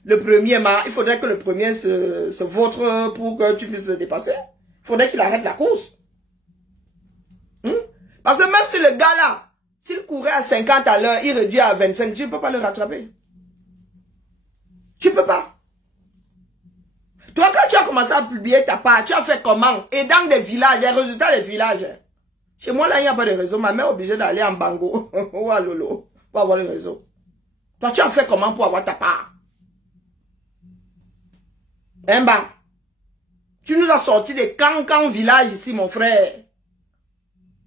le premier, mais il faudrait que le premier se vautre pour que tu puisses le dépasser. Il faudrait qu'il arrête la course. Parce que même si le gars là, s'il courait à 50 à l'heure, il réduit à 25, tu ne peux pas le rattraper. Tu ne peux pas. Toi, quand tu as commencé à publier ta part, tu as fait comment? Et dans des villages, les résultats des villages. Chez moi, là, il n'y a pas de réseau. Ma mère est obligée d'aller en Bango ou à Lolo pour avoir le réseau. Toi, tu as fait comment pour avoir ta part? Hein, bah? Tu nous as sorti des cancans villages ici, mon frère.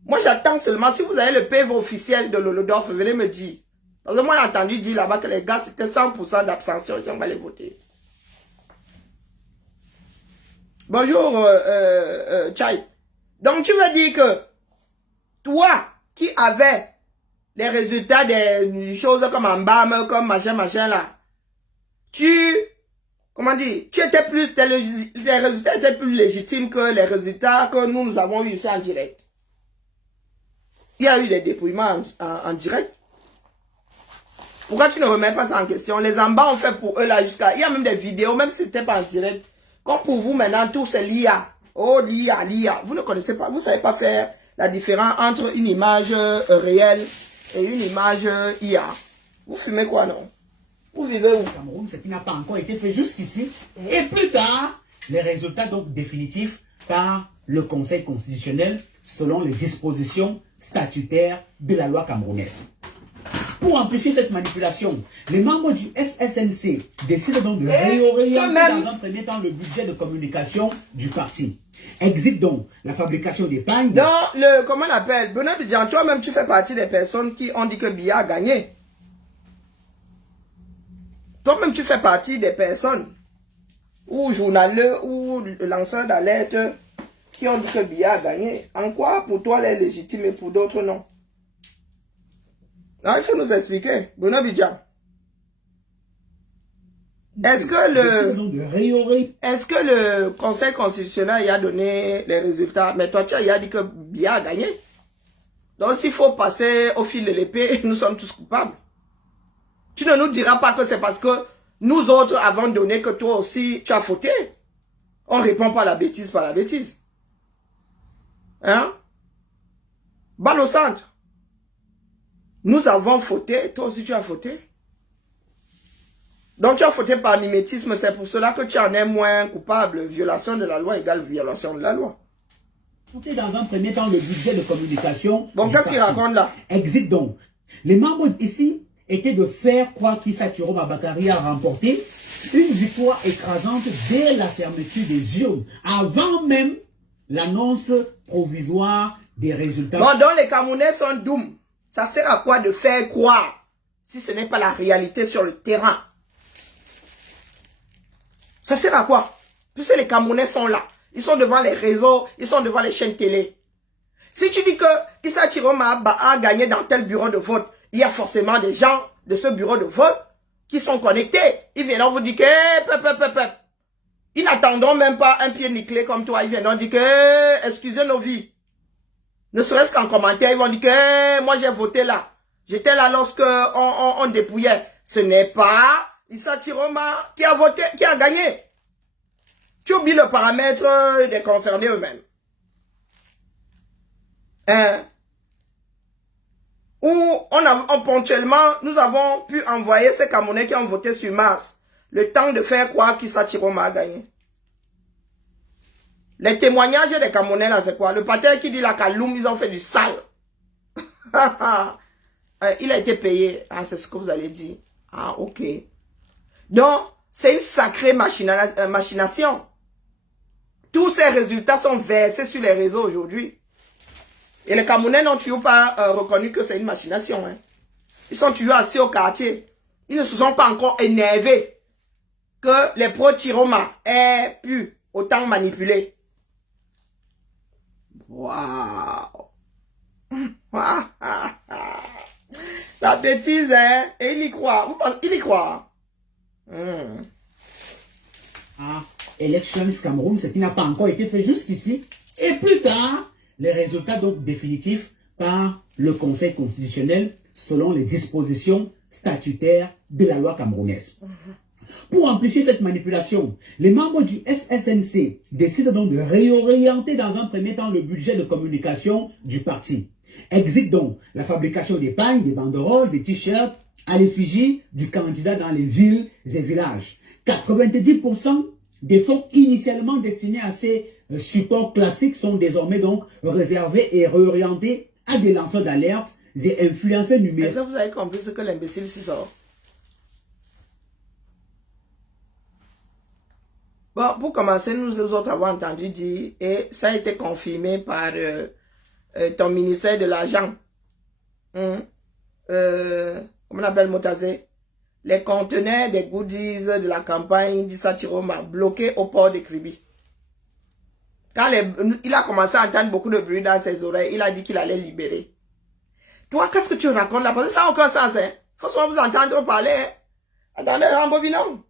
Moi, j'attends seulement, si vous avez le PV officiel de Lolodorf, venez me dire. Parce que moi, j'ai entendu dire là-bas que les gars, c'était 100% d'abstention, on va les voter. Bonjour, Chai. Donc, tu veux dire que toi, qui avais les résultats des choses comme en BAM, comme machin, là, comment dire, tes résultats étaient plus légitimes que les résultats que nous avons eu ici en direct. Il y a eu des dépouillements en direct. Pourquoi tu ne remets pas ça en question? Les embats ont fait pour eux là jusqu'à... Il y a même des vidéos, même si ce n'était pas en direct. Comme pour vous maintenant, tout c'est l'IA. Oh, l'IA. Vous ne connaissez pas, vous ne savez pas faire la différence entre une image réelle et une image IA. Vous fumez quoi, non? Vous vivez où? Cameroun, ce qui n'a pas encore été fait jusqu'ici. Et plus tard, les résultats donc définitifs par le Conseil constitutionnel selon les dispositions statutaires de la loi camerounaise. Pour amplifier cette manipulation, les membres du FSNC décident donc de réorienter dans un premier temps le budget de communication du parti. Exit donc la fabrication des pagnes. Dans le, comment on appelle, Benoît Bidjan, toi-même tu fais partie des personnes qui ont dit que Biya a gagné. Toi-même tu fais partie des personnes, ou journalistes, ou lanceurs d'alerte, qui ont dit que Biya a gagné. En quoi pour toi elle est légitime et pour d'autres non? Non, il faut nous expliquer. Benoît Bidjan. Est-ce que le Conseil constitutionnel y a donné les résultats? Mais toi, tu as dit que Biya a gagné. Donc, s'il faut passer au fil de l'épée, nous sommes tous coupables. Tu ne nous diras pas que c'est parce que nous autres avons donné que toi aussi, tu as fauté. On ne répond pas à la bêtise par la bêtise. Hein? Balle au centre. Nous avons fauté, toi aussi tu as fauté. Donc tu as fauté par mimétisme, c'est pour cela que tu en es moins coupable. Violation de la loi égale violation de la loi. Dans un premier temps, le budget de communication. Bon, qu'est-ce qu'il raconte là? Exit donc. Les membres ici étaient de faire croire qu'Issa Thieroma Bakary a remporté une victoire écrasante dès la fermeture des urnes, avant même l'annonce provisoire des résultats. Bon, donc les Camerounais sont doux. Ça sert à quoi de faire croire si ce n'est pas la réalité sur le terrain? Ça sert à quoi? Puisque les Camerounais sont là. Ils sont devant les réseaux, ils sont devant les chaînes télé. Si tu dis que Issa Thieroma a gagné dans tel bureau de vote, il y a forcément des gens de ce bureau de vote qui sont connectés. Ils viendront vous dire que... Ils n'attendront même pas un pied nickelé comme toi. Ils viendront dire que... excusez nos vies. Ne serait-ce qu'en commentaire, ils vont dire que moi j'ai voté là. J'étais là lorsque on dépouillait. Ce n'est pas Issa Thieroma qui a voté, qui a gagné. Tu oublies le paramètre des concernés eux-mêmes. Hein? Où ponctuellement, nous avons pu envoyer ces Camerounais qui ont voté sur Mars le temps de faire croire qu'Issa Thieroma a gagné. Les témoignages des Camerounais, là, c'est quoi? Le pater qui dit la Kaloum, ils ont fait du sale. Il a été payé. Ah, c'est ce que vous allez dire. Ah, ok. Donc, c'est une sacrée machination. Tous ces résultats sont versés sur les réseaux aujourd'hui. Et les Camerounais n'ont toujours pas reconnu que c'est une machination. Hein. Ils sont toujours assis au quartier. Ils ne se sont pas encore énervés que les pro-Chiroma aient pu autant manipuler. Waouh! La bêtise, hein? Et il y croit. Il y croit. Elections Cameroun, ce qui n'a pas encore été fait jusqu'ici. Et plus tard, les résultats donc définitifs par le Conseil constitutionnel selon les dispositions statutaires de la loi camerounaise. Pour amplifier cette manipulation, les membres du FSNC décident donc de réorienter dans un premier temps le budget de communication du parti. Exit donc la fabrication des pagnes, des banderoles, des t-shirts à l'effigie du candidat dans les villes et villages. 90% des fonds initialement destinés à ces supports classiques sont désormais donc réservés et réorientés à des lanceurs d'alerte et influenceurs numériques. Est-ce que vous avez compris ce que l'imbécile s'y sort? Bon, pour commencer, nous autres avons entendu dire, et ça a été confirmé par ton ministère de l'Argent. Comment on appelle Motazé? Les conteneurs des goodies de la campagne d'Issa Chiroma bloqués au port de Kribi. Quand il a commencé à entendre beaucoup de bruit dans ses oreilles, il a dit qu'il allait libérer. Toi, qu'est-ce que tu racontes là? Parce que ça n'a aucun sens. Hein? Faut souvent vous entendre parler. Hein? Attendez, rembobinons.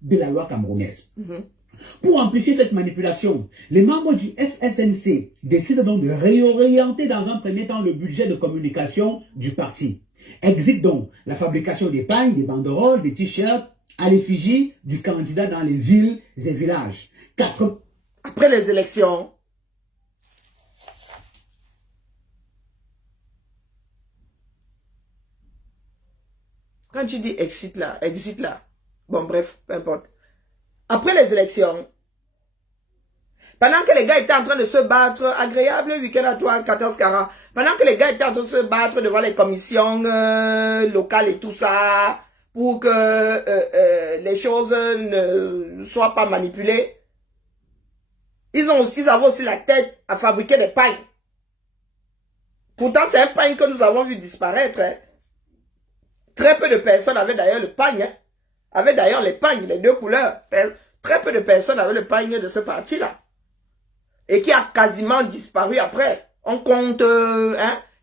De la loi camerounaise. Pour amplifier cette manipulation, les membres du FSNC décident donc de réorienter dans un premier temps le budget de communication du parti. Exit donc la fabrication des pagnes, des banderoles, des t-shirts à l'effigie du candidat dans les villes et villages. Après les élections, quand tu dis exit là, bon bref, peu importe. Après les élections, pendant que les gars étaient en train de se battre, agréable week-end à toi, 14-40, pendant que les gars étaient en train de se battre devant les commissions locales et tout ça, pour que les choses ne soient pas manipulées, ils avaient aussi la tête à fabriquer des pagnes. Pourtant, c'est un pagne que nous avons vu disparaître. Hein. Très peu de personnes avaient d'ailleurs le pagne. Hein. Avaient d'ailleurs les pagnes, les deux couleurs. Très peu de personnes avaient le pagne de ce parti-là. Et qui a quasiment disparu après. On compte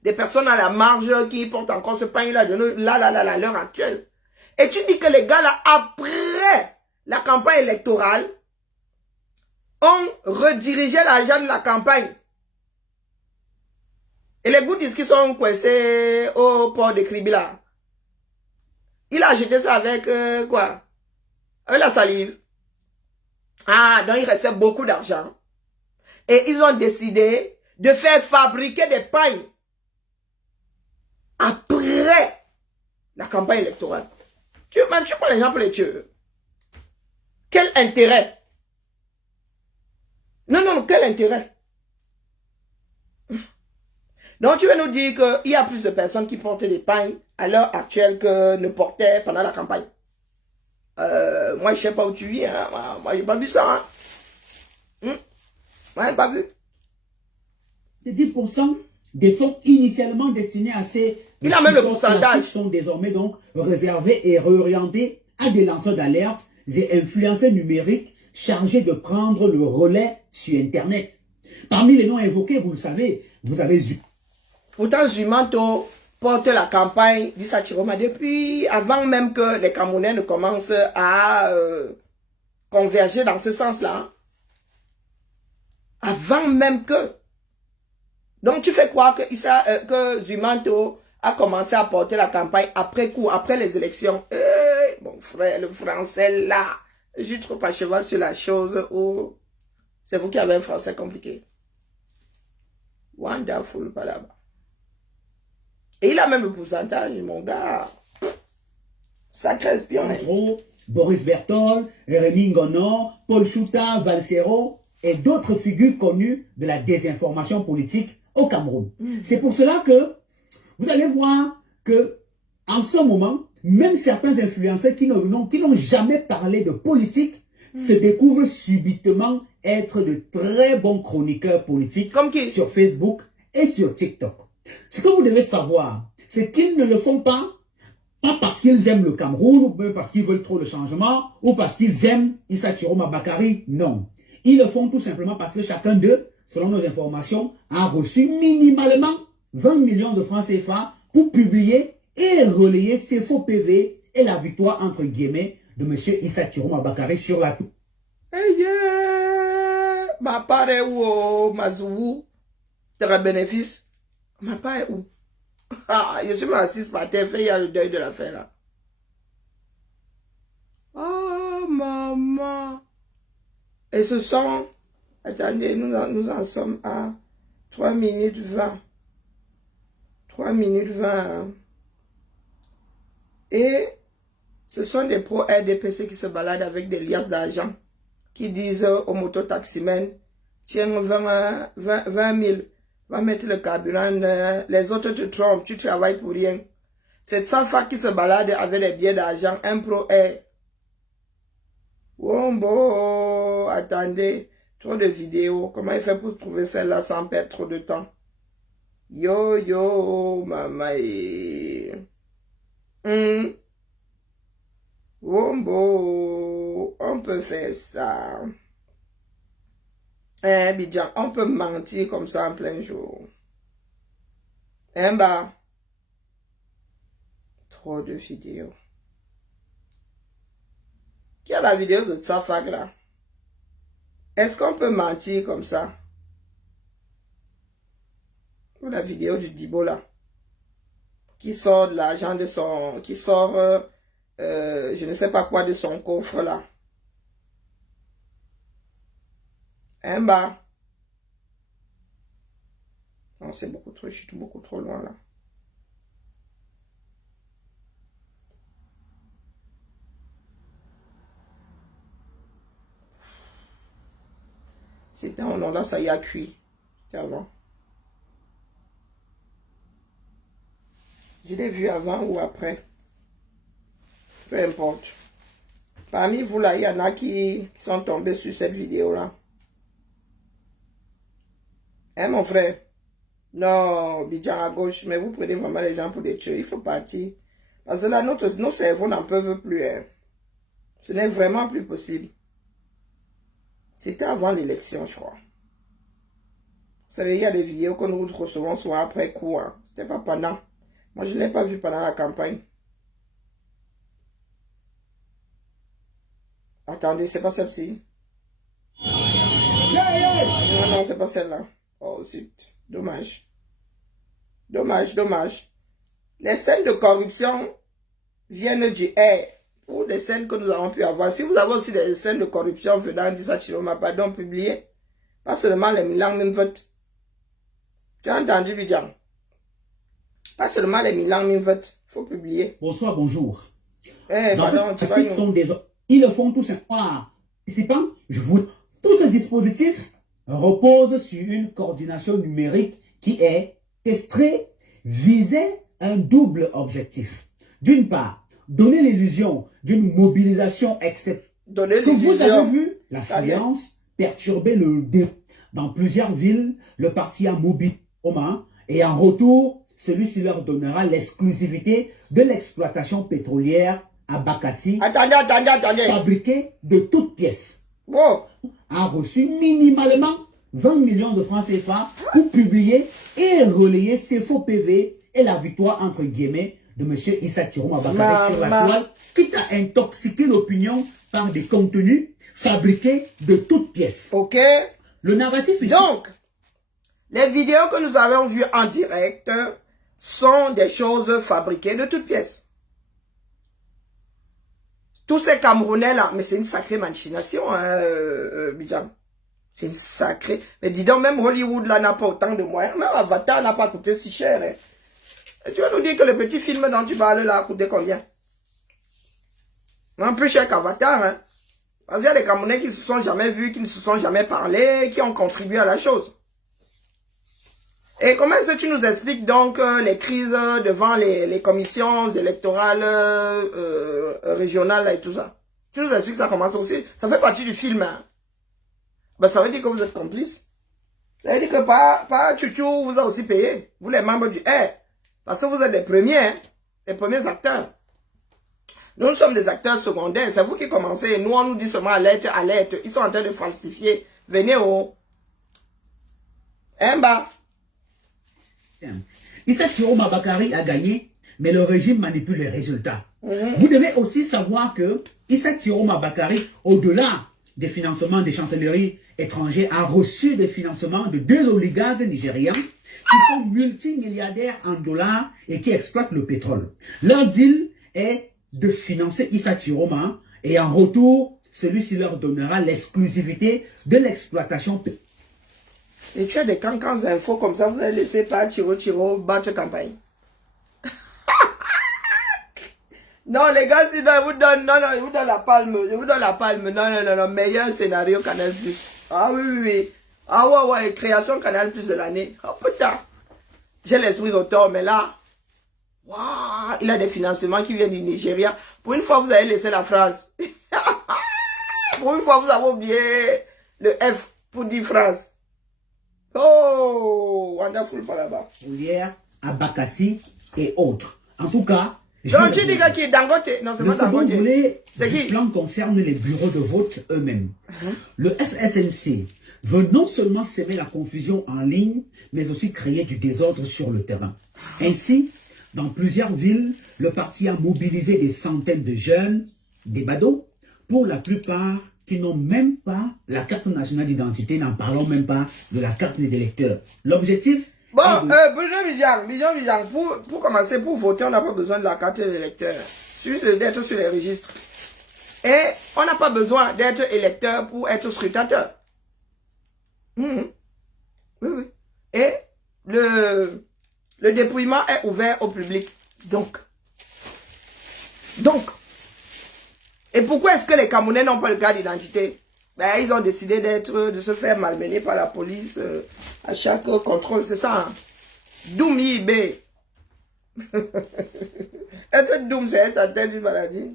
des personnes à la marge qui portent encore ce pagne-là à l'heure actuelle. Et tu dis que les gars là, après la campagne électorale, ont redirigé l'argent de la campagne. Et les goodies qui sont coincés au port de Kribi là, il a acheté ça avec quoi? Avec la salive. Ah, donc il restait beaucoup d'argent. Et ils ont décidé de faire fabriquer des pagnes après la campagne électorale. Tu prends les gens pour les tueurs. Quel intérêt? Non, quel intérêt? Donc tu veux nous dire qu'il y a plus de personnes qui portent des pagnes à l'heure actuelle que ne portaient pendant la campagne. Moi, je ne sais pas où tu vis. Hein. Moi, je n'ai pas vu ça. Hein. Moi, je n'ai pas vu. 10% des fonds initialement destinés à ces... Il a même le pourcentage. ...sont désormais donc réservés et réorientés à des lanceurs d'alerte et influenceurs numériques chargés de prendre le relais sur Internet. Parmi les noms évoqués, vous le savez, vous avez... Pourtant, Zumanto porte la campagne d'Issa Chiroma depuis avant même que les Camerounais ne commencent à converger dans ce sens-là. Avant même que. Donc, tu fais croire que Zumanto a commencé à porter la campagne après coup, après les élections. Mon frère, le français là, je ne trouve pas cheval sur la chose où c'est vous qui avez un français compliqué. Wonderful, pas là-bas. Et il a même le pourcentage, mon gars. Sacré espion. Boris Berthold, Rémi Ngonor, Paul Chouta, Valsero et d'autres figures connues de la désinformation politique au Cameroun. C'est pour cela que vous allez voir que en ce moment, même certains influenceurs qui n'ont jamais parlé de politique se découvrent subitement être de très bons chroniqueurs politiques Comme qui? sur Facebook et sur TikTok. Ce que vous devez savoir, c'est qu'ils ne le font pas parce qu'ils aiment le Cameroun, ou bien parce qu'ils veulent trop le changement, ou parce qu'ils aiment Issa Chiroma Bakary. Non. Ils le font tout simplement parce que chacun d'eux, selon nos informations, a reçu minimalement 20 millions de francs CFA pour publier et relayer ses faux PV et la victoire, entre guillemets, de M. Issa Chiroma Bakary sur la tour. Hey, ma part est où, Mazou? T'auras bénéfice? Ma part est où? Ah, je suis assise par terre, il y a le deuil de l'affaire là. Oh, maman. Et ce sont, attendez, nous en sommes à 3 minutes 20. 3 minutes 20. Et ce sont des pros RDPC qui se baladent avec des liasses d'argent, qui disent aux mototaximens, tiens, 20 000, va mettre le carburant, les autres te trompent, tu travailles pour rien. C'est Tsafa qui se balade avec des billets d'argent, un pro air. Wombo, attendez, trop de vidéos. Comment il fait pour trouver celle-là sans perdre trop de temps? Yo, maman. Wombo, on peut faire ça. Bidjan, on peut mentir comme ça en plein jour. Bah. Trop de vidéos. Qui a la vidéo de Tsafak là? Est-ce qu'on peut mentir comme ça? Ou la vidéo du Dibo là? Qui sort de l'argent de son... Qui sort... je ne sais pas quoi de son coffre là. Bah. Non, c'est beaucoup trop... Je suis beaucoup trop loin là. C'était en nom là, ça y a cuit. C'est avant. Je l'ai vu avant ou après. Peu importe. Parmi vous là, il y en a qui sont tombés sur cette vidéo là. Hein mon frère? Non, Bidjan à gauche, mais vous prenez vraiment les gens pour des tueurs. Il faut partir. Parce que là, nos cerveaux n'en peuvent plus. Hein. Ce n'est vraiment plus possible. C'était avant l'élection, je crois. Vous savez, il y a des vidéos que nous recevons soit après coup. Hein. C'était pas pendant. Moi, je ne l'ai pas vu pendant la campagne. Attendez, c'est pas celle-ci. Non, c'est pas celle-là. Oh, c'est dommage. Dommage. Les scènes de corruption viennent du air. Ou des scènes que nous avons pu avoir. Si vous avez aussi des scènes de corruption venant d'Issa Chiroma, pardon, publiées. Pas seulement les Milan même vote. Tu as entendu, Bidjan? Pas seulement les Milan même vote. Il faut publier. Bonsoir, bonjour. Pardon, tu vas sont des... Ils le font tout simplement. Tout ce dispositif repose sur une coordination numérique qui est estrée, visait un double objectif. D'une part, donner l'illusion d'une mobilisation exceptionnelle. Que vous avez vu l'affluence perturber le débat. Dans plusieurs villes, le parti a mobilisé et en retour, celui-ci leur donnera l'exclusivité de l'exploitation pétrolière à Bakassi. Attendez. Fabriquée de toutes pièces. Wow. A reçu minimalement 20 millions de francs CFA pour publier et relayer ses faux PV et la victoire, entre guillemets, de M. Issa Chiroma Bakary sur la toile, quitte à intoxiquer l'opinion par des contenus fabriqués de toutes pièces. Ok. Le narratif ici... Donc, les vidéos que nous avons vues en direct sont des choses fabriquées de toutes pièces. Tous ces Camerounais là, mais c'est une sacrée machination, Bidjan. C'est une sacrée... Mais dis donc, même Hollywood là n'a pas autant de moyens. Même Avatar n'a pas coûté si cher. Hein. Et tu vas nous dire que le petit film dont tu parles là a coûté combien? Un peu cher qu'Avatar. Hein. Parce qu'il y a des Camerounais qui ne se sont jamais vus, qui ne se sont jamais parlé, qui ont contribué à la chose. Et comment est-ce que tu nous expliques donc les crises devant les commissions électorales régionales là, et tout ça? Tu nous expliques ça comment ça aussi? Ça fait partie du film. Hein? Ben, ça veut dire que vous êtes complices. Ça veut dire que pas Tchouchou vous a aussi payé. Vous les membres du R. Parce que vous êtes les premiers, hein? Les premiers acteurs. Nous sommes des acteurs secondaires. C'est vous qui commencez. Nous, on nous dit seulement alerte, alerte. Ils sont en train de falsifier. Venez au... Bah. Issa Tiroma Bakari a gagné, mais le régime manipule les résultats. Vous devez aussi savoir que Issa Tiroma Bakari, au-delà des financements des chancelleries étrangères, a reçu des financements de 2 oligarques nigérians qui sont multimilliardaires en dollars et qui exploitent le pétrole. Leur deal est de financer Issa Tiroma et en retour, celui-ci leur donnera l'exclusivité de l'exploitation. Et tu as des cancans infos comme ça, vous allez laisser pas Tiro battre campagne. Non, les gars, sinon, ils vous donnent, non, ils vous donnent la palme, non, meilleur scénario Canal+. Ah oui. Ah ouais, création Canal+ de l'année. Oh putain. J'ai l'esprit d'auteur, mais là, waouh, il a des financements qui viennent du Nigeria. Pour une fois, vous avez laissé la France. Pour une fois, vous avez oublié le F pour dire France. Oh, wonderful par là-bas. Hier, à Bakassi et autres. En tout cas, donc tu dis qui est Dangote. Non, c'est pas Dangote. C'est qui? Le plan concerne les bureaux de vote eux-mêmes. Le FSNC veut non seulement semer la confusion en ligne, mais aussi créer du désordre sur le terrain. Ainsi, dans plusieurs villes, le parti a mobilisé des centaines de jeunes, des badauds, pour la plupart qui n'ont même pas la carte nationale d'identité, n'en parlons même pas de la carte d'électeur. L'objectif... Bon, Bijan, pour commencer, pour voter, on n'a pas besoin de la carte d'électeur. Suffit d'être sur les registres. Et on n'a pas besoin d'être électeur pour être scrutateur. Oui. Et le dépouillement est ouvert au public. Donc. Et pourquoi est-ce que les Camerounais n'ont pas le carte d'identité? Ben, ils ont décidé de se faire malmener par la police à chaque contrôle, c'est ça. Hein? Doum IB. Être Doum, c'est être atteint d'une maladie.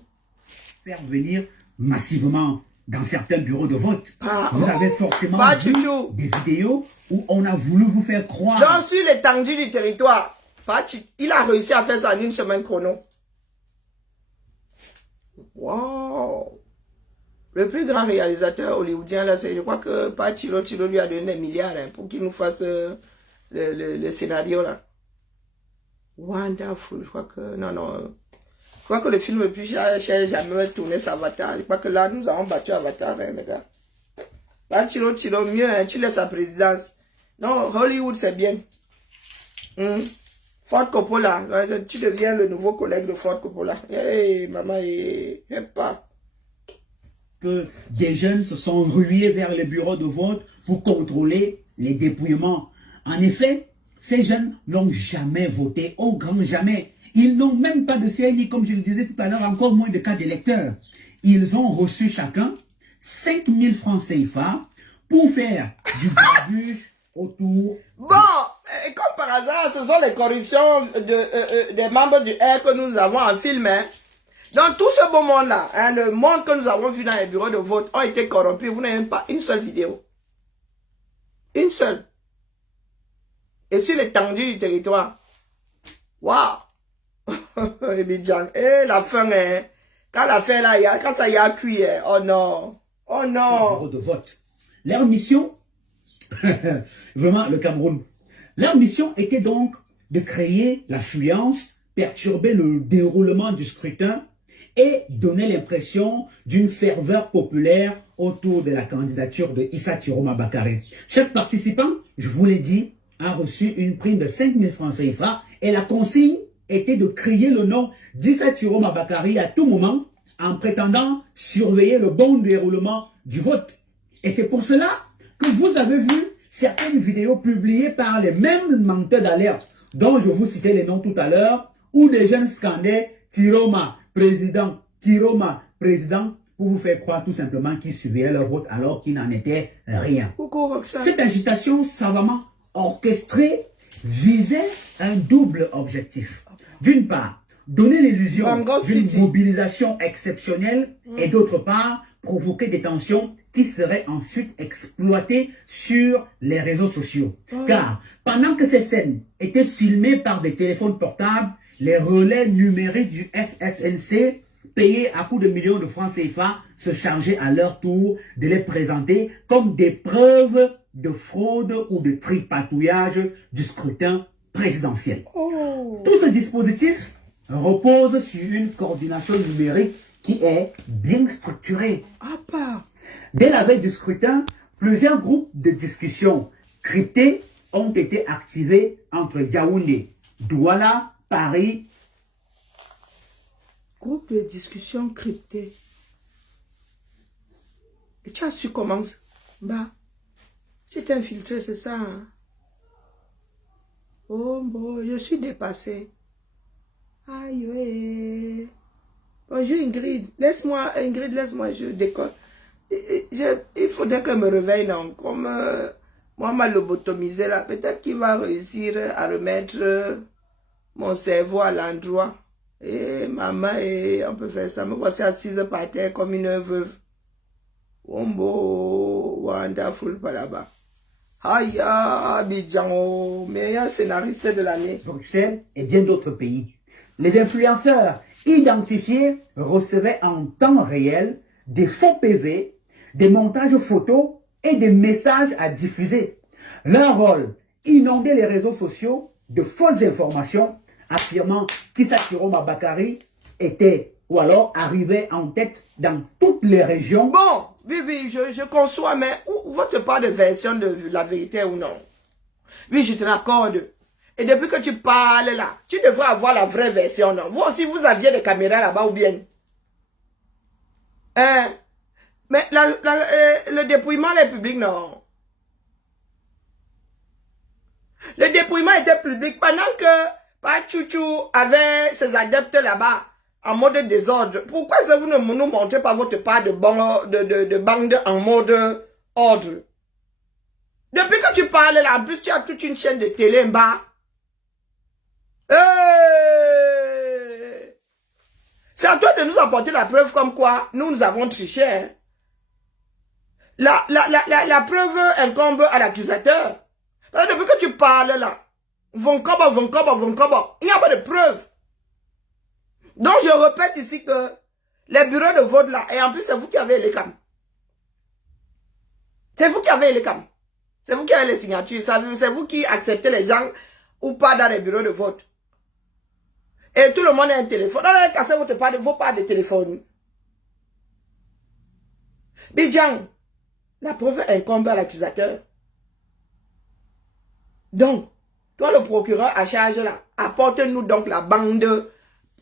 Faire venir massivement dans certains bureaux de vote. Vous avez forcément vu des vidéos où on a voulu vous faire croire. Donc, sur l'étendue du territoire, il a réussi à faire ça en une semaine chrono. Wow! Le plus grand réalisateur hollywoodien, là, je crois que Chiro lui a donné des milliards hein, pour qu'il nous fasse le scénario, là. Wonderful. Je crois que, je crois que le film le plus cher jamais tourné, c'est Avatar. Je crois que là, nous avons battu Avatar, hein, les gars. Chiro, mieux, hein, tu laisses sa présidence. Non, Hollywood, c'est bien. Ford Coppola, tu deviens le nouveau collègue de Ford Coppola. Hey, maman, j'aime pas. Que des jeunes se sont rués vers les bureaux de vote pour contrôler les dépouillements. En effet, ces jeunes n'ont jamais voté, au grand jamais. Ils n'ont même pas de CNI, comme je le disais tout à l'heure, encore moins de carte d'électeur. Ils ont reçu chacun 5 000 francs CFA pour faire du grabuge autour. Bon, et comme par hasard, ce sont les corruptions des membres du R que nous avons en film. Hein. Dans tout ce beau monde-là, hein, le monde que nous avons vu dans les bureaux de vote ont été corrompus. Vous n'avez même pas une seule vidéo. Une seule. Et sur l'étendue du territoire. Waouh! Et la fin, hein. Quand la fin là, quand ça y a cuit, hein. Oh non! Oh non! Les bureaux de vote. Leur mission, vraiment le Cameroun, leur mission était donc de créer l'affluence, perturber le déroulement du scrutin et donner l'impression d'une ferveur populaire autour de la candidature de Issa Tiroma Bakari. Chaque participant, je vous l'ai dit, a reçu une prime de 5 000 francs CFA et la consigne était de crier le nom d'Issa Tiroma Bakari à tout moment en prétendant surveiller le bon déroulement du vote. Et c'est pour cela que vous avez vu certaines vidéos publiées par les mêmes menteurs d'alerte dont je vous citais les noms tout à l'heure, où des jeunes scandaient Tiroma, président, pour vous faire croire tout simplement qu'ils surveillaient leur vote alors qu'il n'en était rien. Coucou, Roxane. Cette agitation savamment orchestrée visait un double objectif. D'une part, donner l'illusion d'une mobilisation exceptionnelle et d'autre part, provoquer des tensions qui seraient ensuite exploitées sur les réseaux sociaux. Car pendant que ces scènes étaient filmées par des téléphones portables, les relais numériques du FSNC, payés à coups de millions de francs CFA, se chargeaient à leur tour de les présenter comme des preuves de fraude ou de tripatouillage du scrutin présidentiel. Tout ce dispositif repose sur une coordination numérique qui est bien structurée. Dès la veille du scrutin, plusieurs groupes de discussion cryptés ont été activés entre Yaoundé, Douala, Paris. Groupe de discussion crypté. Et tu as su comment? Bah, tu t'es infiltré, c'est ça. Hein? Oh bon, je suis dépassée. Aïe, ouais. Bonjour Ingrid. Laisse-moi, je décolle. Il faudrait que je me réveille, non? Comme moi, m'a lobotomisé là. Peut-être qu'il va réussir à remettre mon cerveau à l'endroit. Et maman, et on peut faire ça. Me voici assise par terre comme une veuve. Wombo, wonderful, par là-bas. Aïe, Abidjan, meilleur scénariste de l'année. Bruxelles et bien d'autres pays. Les influenceurs identifiés recevaient en temps réel des faux PV, des montages photos et des messages à diffuser. Leur rôle, inonder les réseaux sociaux de fausses informations affirmant qu'Issa Kiroma Bakari était ou alors arrivait en tête dans toutes les régions. Bon, oui, je conçois, mais votre part de version de la vérité ou non? Oui, je te l'accorde. Et depuis que tu parles là, tu devrais avoir la vraie version, non? Vous aussi, vous aviez des caméras là-bas ou bien? Hein? Mais le dépouillement est public, non? Le dépouillement était public pendant que Chouchou avait ses adeptes là-bas en mode désordre. Pourquoi est-ce que vous ne nous montrez pas votre part de bande en mode ordre? Depuis que tu parles là, en plus tu as toute une chaîne de télé en bas. C'est à toi de nous apporter la preuve comme quoi nous avons triché. Hein. La preuve incombe à l'accusateur. Depuis que tu parles là, Vonkoba, il n'y a pas de preuve. Donc je répète ici que les bureaux de vote là, et en plus c'est vous qui avez les cams. C'est vous qui avez les cams. C'est vous qui avez les signatures. C'est vous qui acceptez les gens ou pas dans les bureaux de vote. Et tout le monde a un téléphone. Non, cassez vos parts de téléphone. Bidjan, la preuve incombe à l'accusateur. Donc, toi le procureur à charge là, apporte-nous donc la bande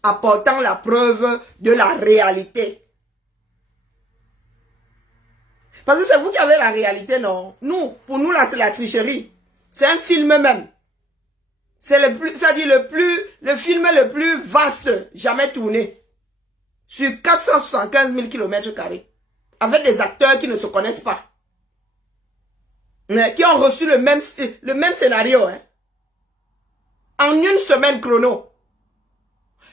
apportant la preuve de la réalité. Parce que c'est vous qui avez la réalité, non? Nous, pour nous là, c'est la tricherie. C'est un film même. C'est le film le plus vaste jamais tourné. Sur 475 000 km². Avec des acteurs qui ne se connaissent pas. Qui ont reçu le même scénario. Hein. En une semaine chrono.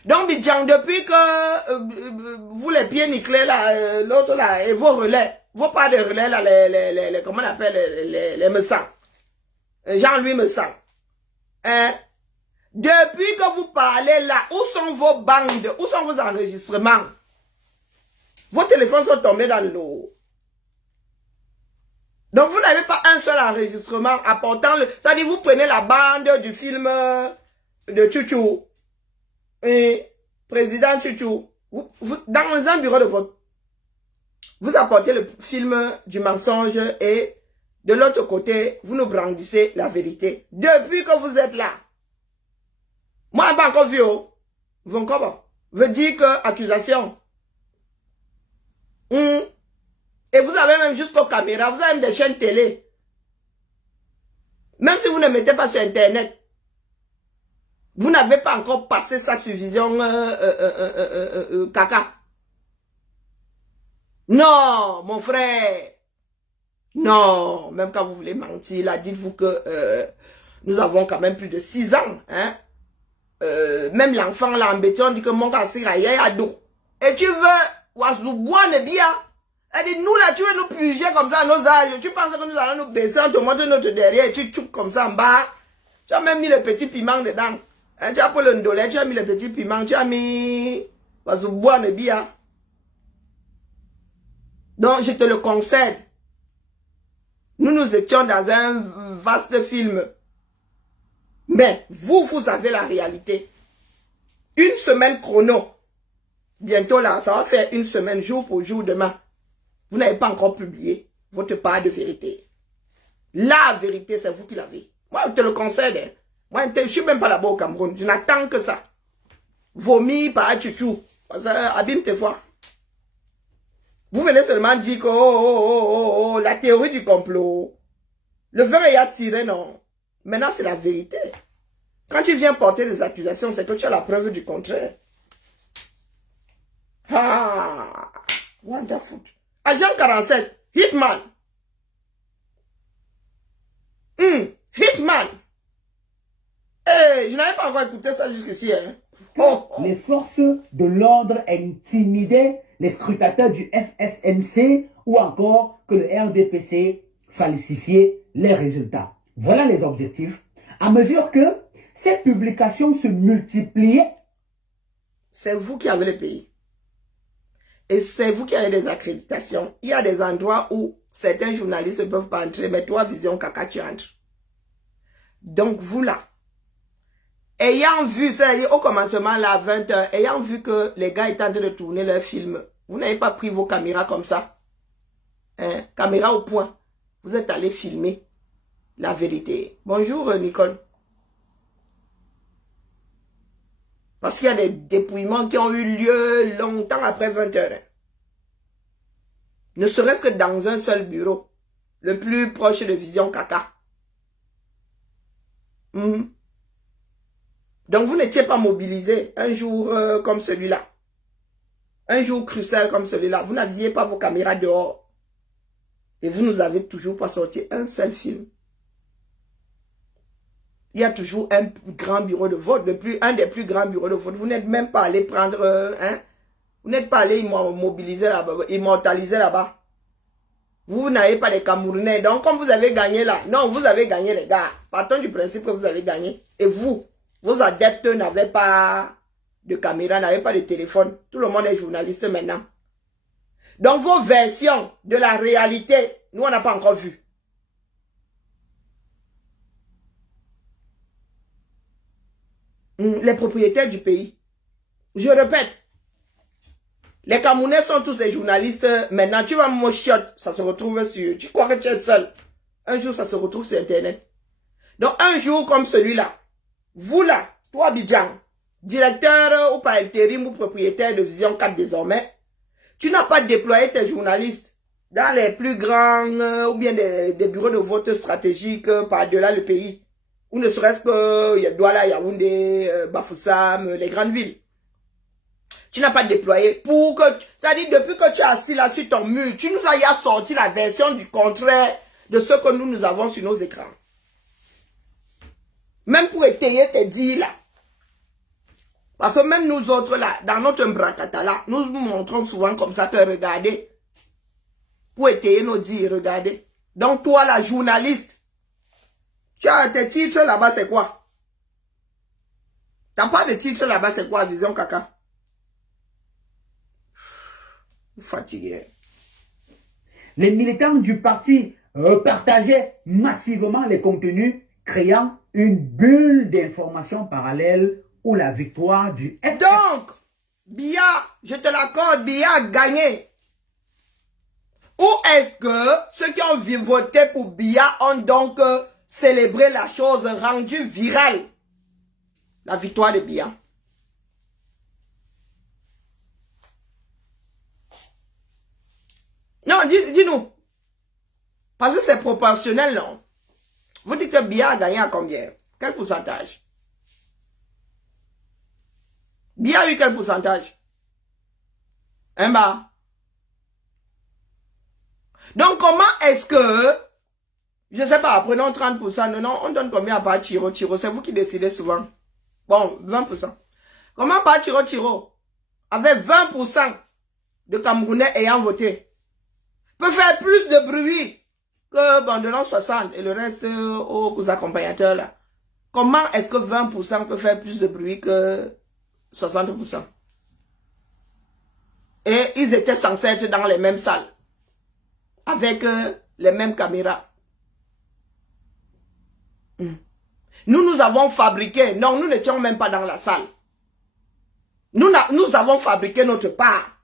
Donc, Bidjan, depuis que vous les pieds nickelés là, l'autre là, et vos relais, vos pas de relais là, comment on appelle, les messants. Jean-Louis Messant. Hein? Depuis que vous parlez là, où sont vos bandes, où sont vos enregistrements? Vos téléphones sont tombés dans l'eau. Donc vous n'avez pas un seul enregistrement apportant le... C'est-à-dire vous prenez la bande du film de Chouchou. Et président Chouchou. Dans un bureau de vote. Vous apportez le film du mensonge et de l'autre côté, vous nous brandissez la vérité. Depuis que vous êtes là. Moi, je n'ai pas encore vu. Vous veut dire que accusation. Et vous avez même jusqu'aux caméras, vous avez même des chaînes télé. Même si vous ne mettez pas sur Internet. Vous n'avez pas encore passé ça sur Vision Caca. Non, mon frère. Non, même quand vous voulez mentir, là, dites-vous que Nous avons quand même plus de 6 ans. Hein? Même l'enfant là embêté, on dit que mon gars c'est à dos. Et tu veux, Ouazouboua bien. Elle dit, nous là, tu veux nous puger comme ça à nos âges. Tu penses que nous allons nous baisser, on te montre notre derrière et tu tchouques comme ça en bas. Tu as même mis le petit piment dedans. Hein, tu as pris le ndolé, tu as mis le petit piment, tu as mis Ouazouboua bien. Donc, je te le concède. Nous étions dans un vaste film. Mais, vous avez la réalité. Une semaine chrono. Bientôt là, ça va faire une semaine, jour pour jour, demain. Vous n'avez pas encore publié votre part de vérité. La vérité, c'est vous qui l'avez. Moi, je te le concède. Hein. Moi, je ne suis même pas là-bas au Cameroun. Je n'attends que ça. Vomi par chouchou. Ça abîme tes fois. Vous venez seulement dire que la théorie du complot. Le verre est attiré, non. Maintenant, c'est la vérité. Quand tu viens porter des accusations, c'est que tu as la preuve du contraire. Ah, wonderful. Agent 47, Hitman. Hitman. Je n'avais pas encore écouté ça jusqu'ici. Hein. Les forces de l'ordre intimidaient les scrutateurs du FSNC ou encore que le RDPC falsifiait les résultats. Voilà les objectifs. À mesure que ces publications se multipliaient, c'est vous qui avez le pays. Et c'est vous qui avez des accréditations. Il y a des endroits où certains journalistes ne peuvent pas entrer, mais toi, Vision Kaka, tu entres. Donc, vous là, ayant vu, c'est-à-dire au commencement, là, à 20 h, ayant vu que les gars étaient en train de tourner leur film, vous n'avez pas pris vos caméras comme ça. Hein? Caméra au point. Vous êtes allé filmer la vérité. Bonjour, Nicole. Parce qu'il y a des dépouillements qui ont eu lieu longtemps après 20 h. Hein? Ne serait-ce que dans un seul bureau. Le plus proche de Vision Kaka. Donc vous n'étiez pas mobilisé un jour comme celui-là. Un jour crucial comme celui-là. Vous n'aviez pas vos caméras dehors. Et vous nous avez toujours pas sorti un seul film. Il y a toujours un grand bureau de vote, un des plus grands bureaux de vote. Vous n'êtes même pas allé prendre, vous n'êtes pas allé mobiliser là-bas, immortaliser là-bas. Vous n'avez pas les Camerounais. Donc, comme vous avez gagné là, non, vous avez gagné les gars. Partons du principe que vous avez gagné. Et vous, vos adeptes n'avaient pas de caméra, n'avaient pas de téléphone. Tout le monde est journaliste maintenant. Donc, vos versions de la réalité, nous, on n'a pas encore vu. Les propriétaires du pays. Je répète. Les Camerounais sont tous des journalistes. Maintenant, tu vas me chiotte, ça se retrouve sur... Tu crois que tu es seul. Un jour, ça se retrouve sur Internet. Donc, un jour comme celui-là, vous là, toi, Bidjan, directeur ou par intérim ou propriétaire de Vision 4 désormais, tu n'as pas déployé tes journalistes dans les plus grands ou bien des bureaux de vote stratégiques par-delà le pays. Ou ne serait-ce que Douala, Yaoundé, Bafoussam, les grandes villes. Tu n'as pas déployé pour que... C'est-à-dire, depuis que tu es assis là sur ton mur, tu nous as sorti la version du contraire de ce que nous avons sur nos écrans. Même pour étayer tes dires là. Parce que même nous autres là, dans notre bracata là, nous nous montrons souvent comme ça que regardez. Pour étayer nos dires, regardez. Donc toi la journaliste, tu as tes titres là-bas, c'est quoi? T'as pas de titre là-bas, c'est quoi, Vision Kaka? Fatigué. Les militants du parti partageaient massivement les contenus, créant une bulle d'information parallèle où la victoire du FF... Donc, Biya, je te l'accorde, Biya a gagné. Ou est-ce que ceux qui ont voté pour Biya ont donc célébré la chose rendue virale? La victoire de Biya. Non, dis-nous. Parce que c'est proportionnel, non? Vous dites que Biya a gagné à combien? Quel pourcentage? Biya a eu quel pourcentage? Un bas. Donc, comment est-ce que Je sais pas, prenons 30%. Non, non, on donne combien à Pachiro Chiro? C'est vous qui décidez souvent. Bon, 20%. Comment Pachiro Chiro, avec 20% de Camerounais ayant voté, peut faire plus de bruit que Bandolon 60 et le reste aux accompagnateurs là? Comment est-ce que 20% peut faire plus de bruit que 60%? Et ils étaient censés être dans les mêmes salles, avec les mêmes caméras. Nous avons fabriqué, non, nous n'étions même pas dans la salle. Nous avons fabriqué notre part.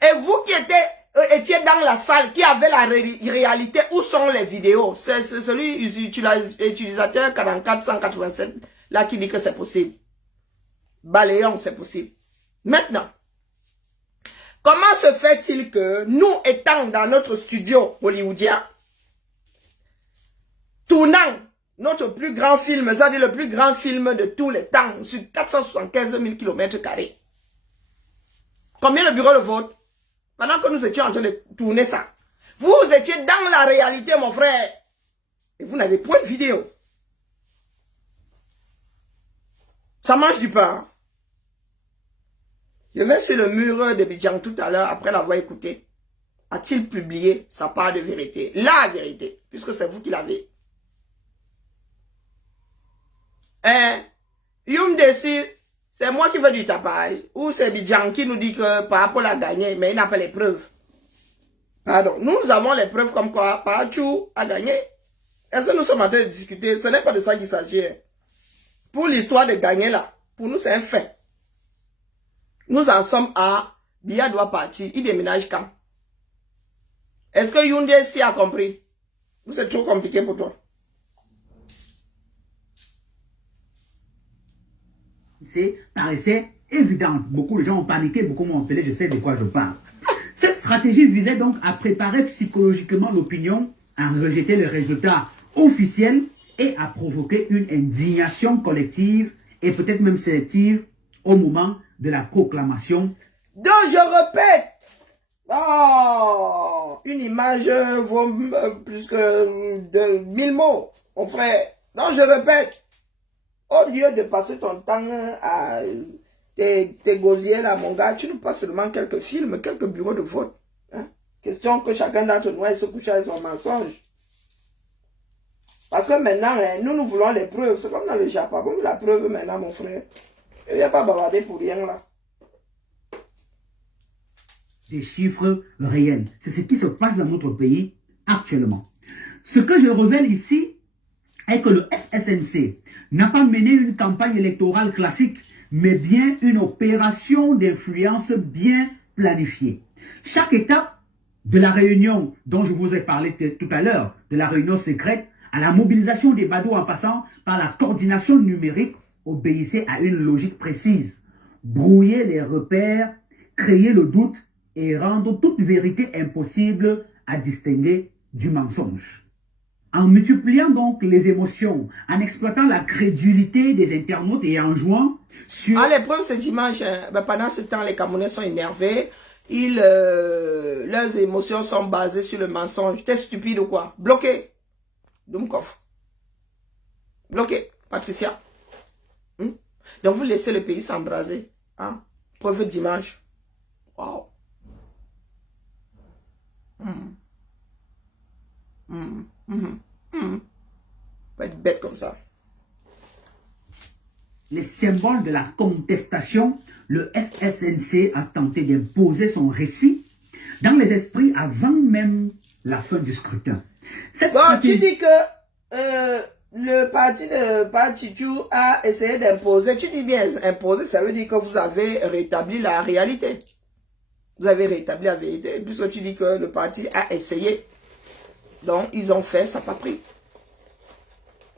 Et vous qui étiez dans la salle, qui avait la réalité, où sont les vidéos? C'est celui utilisateur 4487 là qui dit que c'est possible. Balayons, c'est possible. Maintenant, comment se fait-il que nous étant dans notre studio hollywoodien, tournant notre plus grand film, c'est-à-dire le plus grand film de tous les temps, sur 475 000 km². Combien le bureau de vote? Pendant que nous étions en train de tourner ça. Vous étiez dans la réalité, mon frère. Et vous n'avez point de vidéo. Ça mange du pain. Je vais sur le mur de Bidjan tout à l'heure, après l'avoir écouté. A-t-il publié sa part de vérité? La vérité, puisque c'est vous qui l'avez. Youmdesi, c'est moi qui fais du tapage. Ou c'est Bidjan qui nous dit que par rapport à gagner, mais il n'a pas les preuves. Pardon, nous avons les preuves comme quoi Pachou a gagné. Est-ce que nous sommes en train de discuter? Ce n'est pas de ça qu'il s'agit. Pour l'histoire de gagner là, pour nous c'est un fait. Nous en sommes à Biya doit partir. Il déménage quand? Est-ce que Youmdesi a compris? Ou c'est trop compliqué pour toi? Paraissait évidente. Beaucoup de gens ont paniqué, beaucoup m'ont appelé, je sais de quoi je parle. Cette stratégie visait donc à préparer psychologiquement l'opinion, à rejeter les résultats officiels et à provoquer une indignation collective et peut-être même sélective au moment de la proclamation. Donc je répète, une image vaut plus que de 1000 mots, mon frère. Donc je répète, au lieu de passer ton temps à t'égosier là, mon gars, tu nous passes seulement quelques films, quelques bureaux de vote. Hein? Question que chacun d'entre nous se couche avec son mensonge. Parce que maintenant, nous voulons les preuves. C'est comme dans le Japon. Comme la preuve maintenant, mon frère. Il n'y a pas bavarder pour rien là. Des chiffres réels. C'est ce qui se passe dans notre pays actuellement. Ce que je révèle ici est que le FSNC n'a pas mené une campagne électorale classique, mais bien une opération d'influence bien planifiée. Chaque étape de la réunion dont je vous ai parlé tout à l'heure, de la réunion secrète, à la mobilisation des badauds en passant par la coordination numérique, obéissait à une logique précise. Brouiller les repères, créer le doute et rendre toute vérité impossible à distinguer du mensonge. En multipliant donc les émotions, en exploitant la crédulité des internautes et en jouant sur... À l'épreuve ce dimanche, pendant ce temps, les Camerounais sont énervés. Leurs émotions sont basées sur le mensonge. T'es stupide ou quoi? Bloqué. Doumkov. Bloqué. Patricia. Donc vous laissez le pays s'embraser. Hein? Preuve dimanche. Wow. Pas être bête comme ça. Les symboles de la contestation, le FSNC a tenté d'imposer son récit dans les esprits avant même la fin du scrutin. Tu dis que le parti de Pachichou a essayé d'imposer. Tu dis bien imposer, ça veut dire que vous avez rétabli la réalité. Vous avez rétabli la vérité, puisque tu dis que le parti a essayé. Donc, ils ont fait, ça n'a pas pris.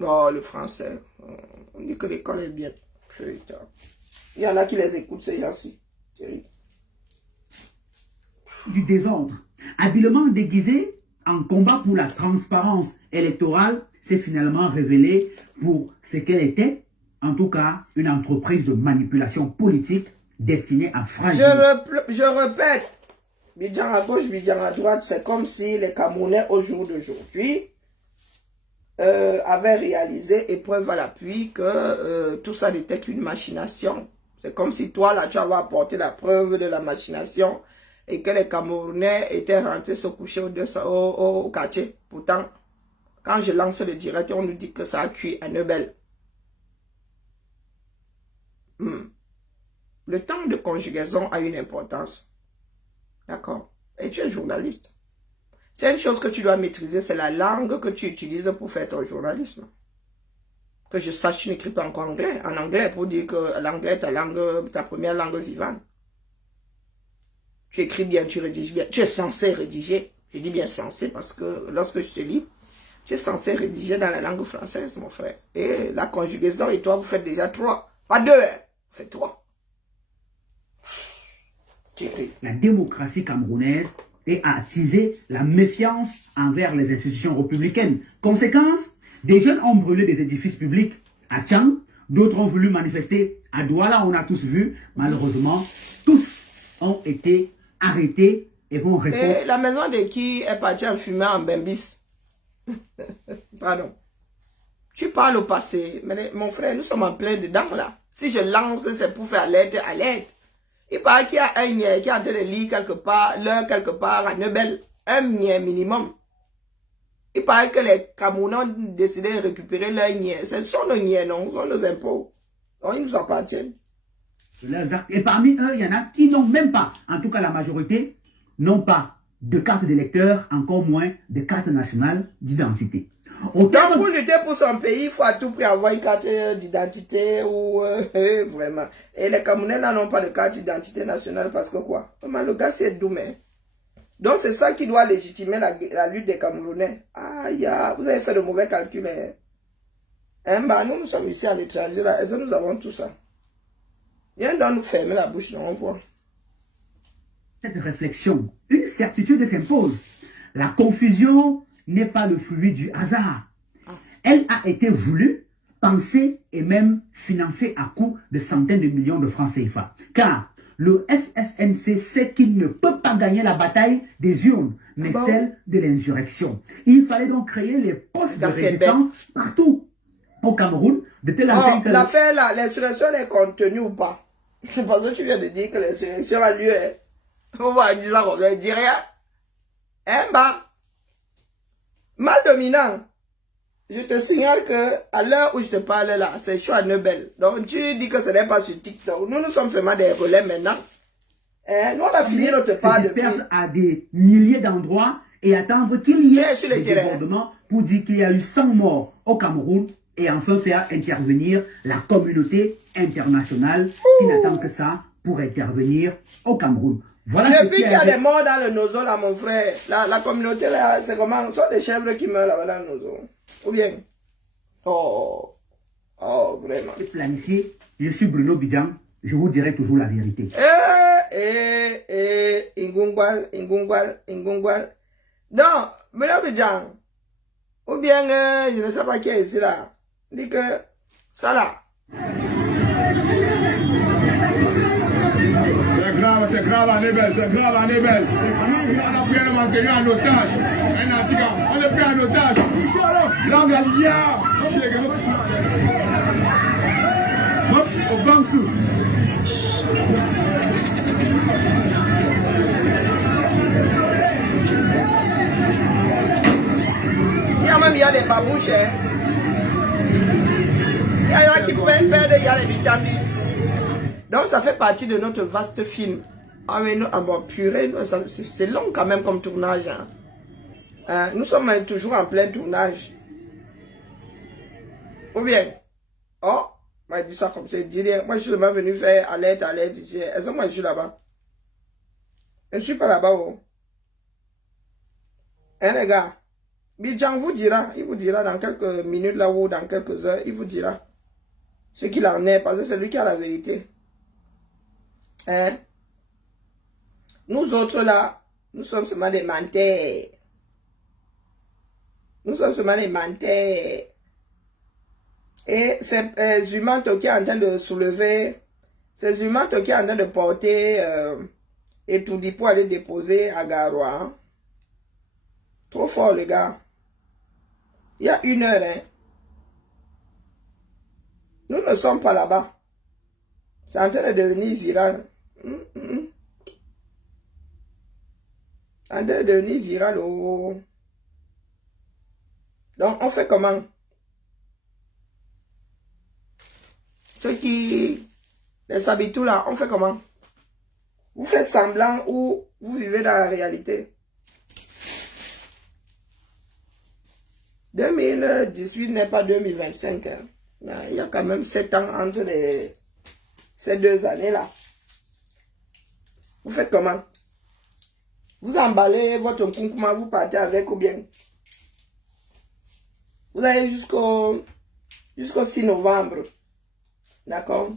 Oh, le français. On dit que l'école est bien. Putain. Il y en a qui les écoutent, c'est ainsi. Du désordre, habilement déguisé en combat pour la transparence électorale, s'est finalement révélé pour ce qu'elle était, en tout cas, une entreprise de manipulation politique destinée à fragiliser. Je répète, Bidjan à gauche, Bidjan à droite, c'est comme si les Camerounais au jour d'aujourd'hui avait réalisé, et preuve à l'appui, que tout ça n'était qu'une machination. C'est comme si toi, là, tu avais apporté la preuve de la machination et que les Camerounais étaient rentrés se coucher au quartier. Pourtant, quand je lance le direct, on nous dit que ça a cuit à Neubel. Le temps de conjugaison a une importance. D'accord? Et tu es journaliste. C'est une chose que tu dois maîtriser, c'est la langue que tu utilises pour faire ton journalisme. Que je sache, tu n'écris pas encore en anglais pour dire que l'anglais est ta première langue vivante. Tu écris bien, tu rédiges bien. Tu es censé rédiger. Je dis bien censé parce que lorsque je te lis, tu es censé rédiger dans la langue française, mon frère. Et la conjugaison et toi, vous faites déjà 3. Pas 2, hein. Vous faites 3. Tu écris. La démocratie camerounaise et a attisé la méfiance envers les institutions républicaines. Conséquence, des jeunes ont brûlé des édifices publics à Tchang, d'autres ont voulu manifester à Douala, on a tous vu. Malheureusement, tous ont été arrêtés et vont répondre. Et la maison de qui est partie en fumée en Bembis? Pardon. Tu parles au passé, mais mon frère, nous sommes en plein dedans là. Si je lance, c'est pour faire l'aide à l'aide. Il paraît qu'il y a un niais qui est en train de lire quelque part, à Neubel. Un niais minimum. Il paraît que les Camerounais ont décidé de récupérer leur niais. Ce sont nos niais, non? Ce sont nos impôts. Donc, ils nous appartiennent. Et parmi eux, il y en a qui n'ont même pas, en tout cas la majorité, n'ont pas de carte d'électeur, encore moins de carte nationale d'identité. Donc, pour lutter pour son pays, il faut à tout prix avoir une carte d'identité ou vraiment. Et les Camerounais n'ont pas de carte d'identité nationale parce que quoi? Le gars, c'est doumé. Donc, c'est ça qui doit légitimer la lutte des Camerounais. Aïe, vous avez fait de mauvais calculs. Nous sommes ici à l'étranger, là. Est-ce que nous avons tout ça? Viens donc nous fermer la bouche, on voit. Cette réflexion, une certitude s'impose. La confusion n'est pas le fruit du hasard. Elle a été voulue, pensée et même financée à coût de centaines de millions de francs CFA. Car le FSNC sait qu'il ne peut pas gagner la bataille des urnes, mais celle de l'insurrection. Il fallait donc créer les postes de résistance partout au Cameroun, de telle enseigne que... L'affaire là, l'insurrection est contenue ou pas? Je pense que tu viens de dire que l'insurrection a lieu. On va dire ça, on ne dit rien. Mal dominant. Je te signale que à l'heure où je te parle là, c'est chaud à Neubel. Donc tu dis que ce n'est pas sur TikTok. Nous sommes seulement des relais maintenant. Nous on a fini notre part depuis. À des milliers d'endroits et attendre qu'il y ait des débordements pour dire qu'il y a eu 100 morts au Cameroun et enfin faire intervenir la communauté internationale qui n'attend que ça pour intervenir au Cameroun. Voilà. Depuis qu'il y a des morts dans le nozo là, mon frère, la communauté là, c'est comment? Ce sont des chèvres qui meurent là dans le nozo. Ou bien? Oh, vraiment. Planifié, je suis Bruno Bidjan, je vous dirai toujours la vérité. Ingungwal. Non, Bruno Bidjan. Ou bien, je ne sais pas qui est ici là. Dit que, ça là. C'est grave à Neubel, c'est grave à Neubel. On a pris un manqué en otage. Un antigan, on est pris en otage. Là, on a l'IA. Au Bansou. Il y a des babouches. Il y en a qui perdent, il y a les vitamines. Donc ça fait partie de notre vaste film. Ah mais purée, c'est long quand même comme tournage. Nous sommes toujours en plein tournage. Ou bien, moi je dis ça comme ça, moi je suis seulement venu faire alerte ici. Est-ce que moi je suis là-bas? Je ne suis pas là-bas. Les gars, Bidjan vous dira, il vous dira dans quelques minutes là ou dans quelques heures, il vous dira ce qu'il en est, parce que c'est lui qui a la vérité. Nous autres là, nous sommes seulement des menteurs. Nous sommes seulement des menteurs. Et ces humains qui est en train de soulever, ces humains qui est en train de porter et tout dit pour aller déposer à Garoua. Trop fort les gars. Il y a 1 heure, hein. Nous ne sommes pas là-bas. C'est en train de devenir viral. En train de devenir viral. Oh. Donc, on fait comment? Ceux qui... Les habitants là, on fait comment? Vous faites semblant ou vous vivez dans la réalité? 2018 n'est pas 2025. Hein. Il y a quand même 7 ans entre ces 2 années-là. Vous faites comment? Vous emballez votre concours, vous partez avec ou bien? Vous allez jusqu'au 6 novembre. D'accord?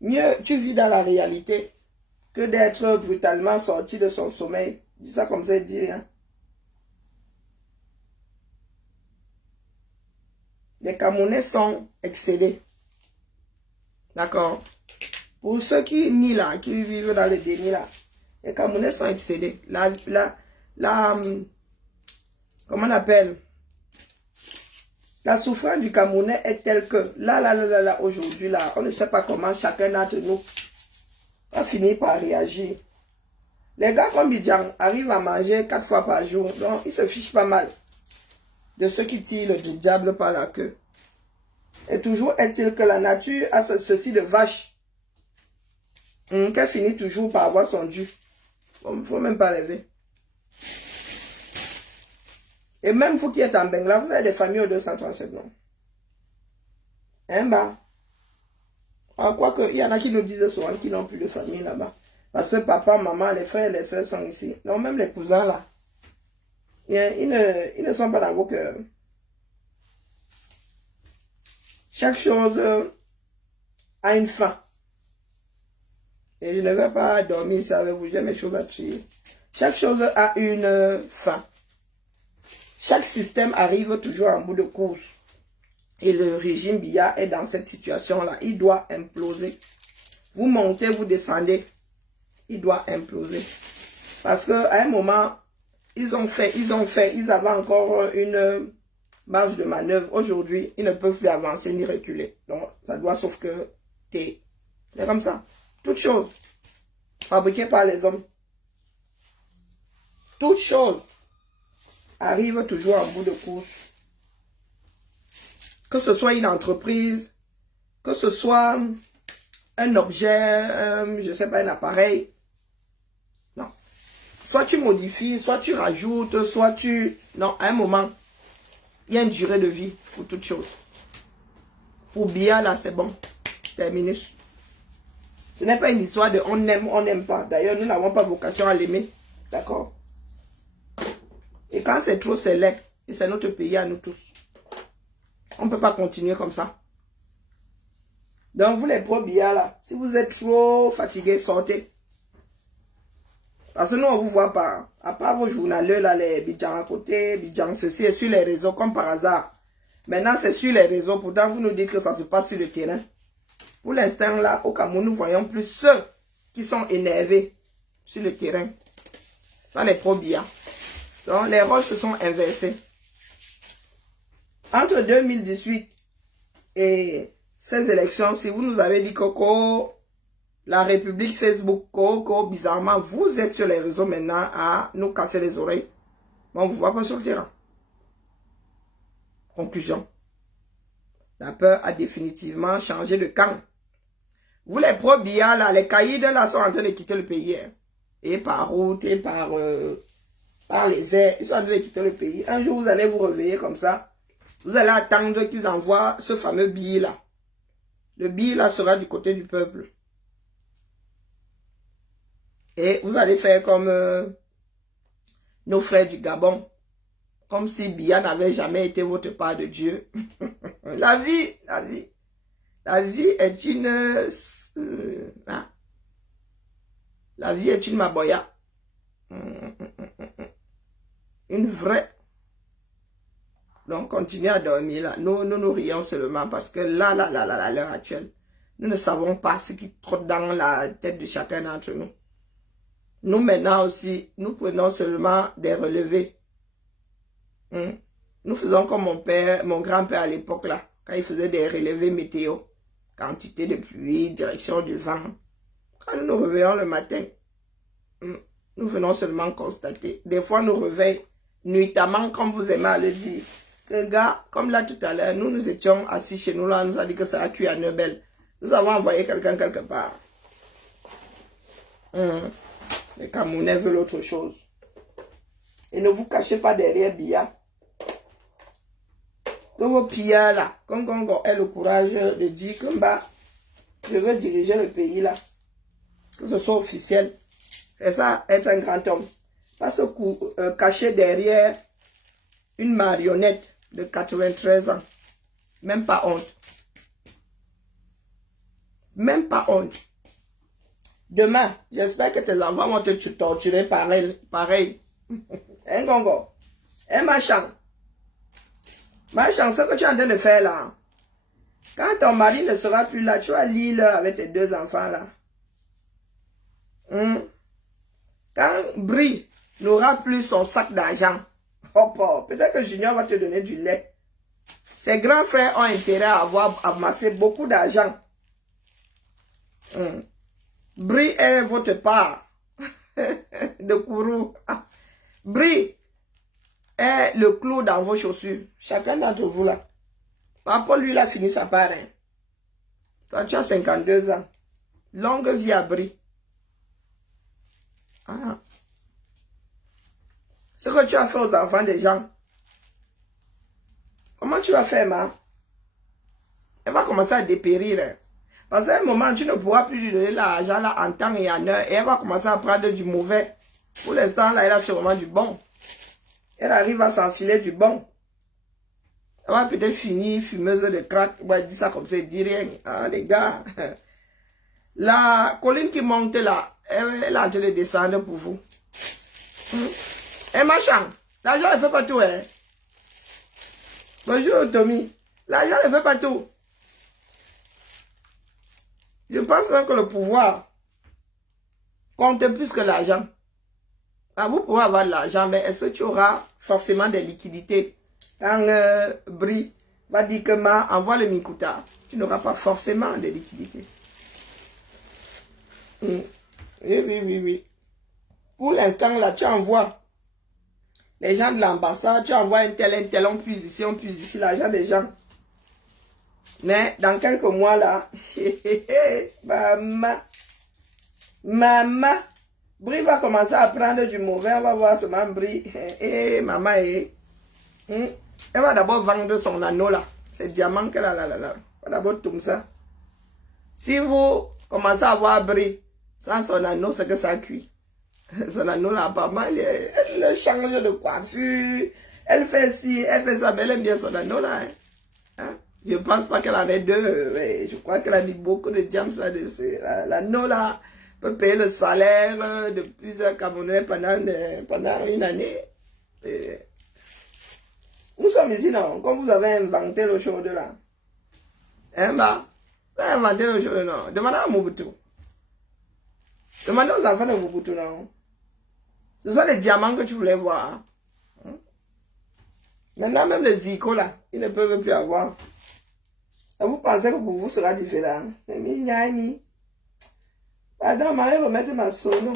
Mieux, tu vis dans la réalité que d'être brutalement sorti de son sommeil. Dis ça comme ça, il dit rien. Les Camerounais sont excédés. D'accord? Pour ceux qui nient là, qui vivent dans le déni là, les Camerounais sont excédés. Comment on appelle? La souffrance du Camerounais est telle que, là, aujourd'hui, là, on ne sait pas comment chacun d'entre nous va finir par réagir. Les gars comme Bidjan arrivent à manger 4 fois par jour, donc ils se fichent pas mal de ceux qui tirent le diable par la queue. Et toujours est-il que la nature a ceci de vache, qu'elle finit toujours par avoir son dû. Bon, il ne faut même pas rêver. Et même vous qui êtes en Bengla, vous avez des familles au 237 noms. Hein, bah. Quoique, il y en a qui nous disent souvent qu'ils n'ont plus de famille là-bas. Parce que papa, maman, les frères et les soeurs sont ici. Non, même les cousins là. Ils ne sont pas dans vos cœurs. Chaque chose a une fin. Et je ne vais pas dormir ici avec vous, j'ai mes choses à tuer. Chaque chose a une fin. Chaque système arrive toujours en bout de course. Et le régime Biya est dans cette situation-là. Il doit imploser. Vous montez, vous descendez. Il doit imploser. Parce qu'à un moment, ils avaient encore une marge de manœuvre. Aujourd'hui, ils ne peuvent plus avancer ni reculer. Donc, ça doit sauf que c'est comme ça. Toute chose fabriquée par les hommes. Toute chose arrive toujours en bout de course. Que ce soit une entreprise, que ce soit un objet, je ne sais pas, un appareil. Non. Soit tu modifies, soit tu rajoutes, soit tu... Non, à un moment, il y a une durée de vie pour toute chose. Pour bien, là, c'est bon. Terminus. Ce n'est pas une histoire de on aime, on n'aime pas. D'ailleurs, nous n'avons pas vocation à l'aimer. D'accord? Et quand c'est trop, c'est laid. Et c'est notre pays à nous tous. On ne peut pas continuer comme ça. Donc, vous les pro-billets là, si vous êtes trop fatigués, sortez. Parce que nous, on ne vous voit pas. À part vos journaleux là, les Bidjan à côté, Bidjan ceci, et sur les réseaux, comme par hasard. Maintenant, c'est sur les réseaux. Pourtant, vous nous dites que ça se passe sur le terrain. Pour l'instant, là, au Cameroun, nous voyons plus ceux qui sont énervés sur le terrain. Dans les pro-billets. Donc, les rôles se sont inversés. Entre 2018 et ces élections, si vous nous avez dit Coco, la République Facebook, Coco, bizarrement, vous êtes sur les réseaux maintenant à nous casser les oreilles. Mais on ne vous voit pas sur le terrain. Conclusion. La peur a définitivement changé de camp. Vous les pro-Biya, là, les caïds là sont en train de quitter le pays. Hein. Et par route, et par les airs, ils sont en train de quitter le pays. Un jour, vous allez vous réveiller comme ça. Vous allez attendre qu'ils envoient ce fameux billet là. Le billet là sera du côté du peuple. Et vous allez faire comme nos frères du Gabon. Comme si Biya n'avait jamais été votre part de Dieu. La vie est une... la vie est une maboya. Une vraie. Donc, continuez à dormir là. Nous rions seulement parce que là, à l'heure actuelle, nous ne savons pas ce qui trotte dans la tête de chacun d'entre nous. Nous, maintenant aussi, nous prenons seulement des relevés. Nous faisons comme mon père, mon grand-père à l'époque là, quand il faisait des relevés météo, quantité de pluie, direction du vent. Quand nous nous réveillons le matin, nous venons seulement constater. Des fois, nous réveillons nuitamment, comme vous aimez à le dire. Que gars, comme là tout à l'heure, nous étions assis chez nous là, on nous a dit que ça a cuit à Neubel. Nous avons envoyé quelqu'un quelque part. Les Camerounais veulent autre chose. Et ne vous cachez pas derrière Biya. Que vos pillards là, comme Gongo ait le courage de dire que bah, je veux diriger le pays là. Que ce soit officiel. C'est ça, être un grand homme. Pas se cacher derrière une marionnette de 93 ans. Même pas honte. Même pas honte. Demain, j'espère que tes enfants vont te torturer pareil. Hein, Gongo? Hein, machin? Machin, ce que tu es en train de faire là. Quand ton mari ne sera plus là, tu vas lire avec tes 2 enfants là. Quand Brie n'aura plus son sac d'argent, peut-être que Junior va te donner du lait. Ses grands frères ont intérêt à avoir amassé beaucoup d'argent. Brie est votre part de Kourou. Brie est le clou dans vos chaussures. Chacun d'entre vous là. Papa, lui, il a fini sa part. Hein. Toi, tu as 52 ans. Longue vie à Brie. Ce que tu as fait aux enfants des gens. Comment tu vas faire, ma? Elle va commencer à dépérir. Hein. Parce qu'à un moment, tu ne pourras plus lui donner l'argent là en temps et en heure. Et elle va commencer à prendre du mauvais. Pour l'instant, là, elle a sûrement du bon. Elle arrive à s'enfiler du bon. Elle va peut-être finir fumeuse de crack. Elle dit ça comme ça, elle dit rien. Ah, les gars. La colline qui monte là, elle a de descendre pour vous. Et machin, l'argent ne fait pas tout. Hein? Bonjour, Tommy. L'argent ne fait pas tout. Je pense même que le pouvoir compte plus que l'argent. Vous pouvez avoir de l'argent, mais est-ce que tu auras forcément des liquidités? Quand Brie va dire que envoie le Mikuta, tu n'auras pas forcément de liquidités. Oui. Pour l'instant, là, tu envoies les gens de l'ambassade, tu envoies un tel, on puise ici, l'argent des gens. Mais dans quelques mois, là, maman, Brie va commencer à prendre du mauvais, on va voir seulement Brie. Maman, elle va d'abord vendre son anneau, là. C'est diamant qu'elle a, là. Elle va d'abord tout ça. Si vous commencez à voir Brie sans son anneau, c'est que ça cuit. Son anneau, là, apparemment, elle change de coiffure. Elle fait ci, elle fait ça, mais elle aime bien son anneau, là. Hein? Je ne pense pas qu'elle en ait 2. Mais je crois qu'elle a mis beaucoup de diamants là-dessus. L'anneau, là, peut payer le salaire de plusieurs Camerounais pendant une année. Et nous sommes ici, non? Comme vous avez inventé le show de là. Hein, bah? Vous avez inventé le show de non. Demandez à Mobutu. Demandez aux enfants de Mobutu, non? Ce sont les diamants que tu voulais voir. Hein? Maintenant, même les Zico, là, ils ne peuvent plus avoir. Et vous pensez que pour vous, sera différent? Mais pardon, je vais remettre ma sono.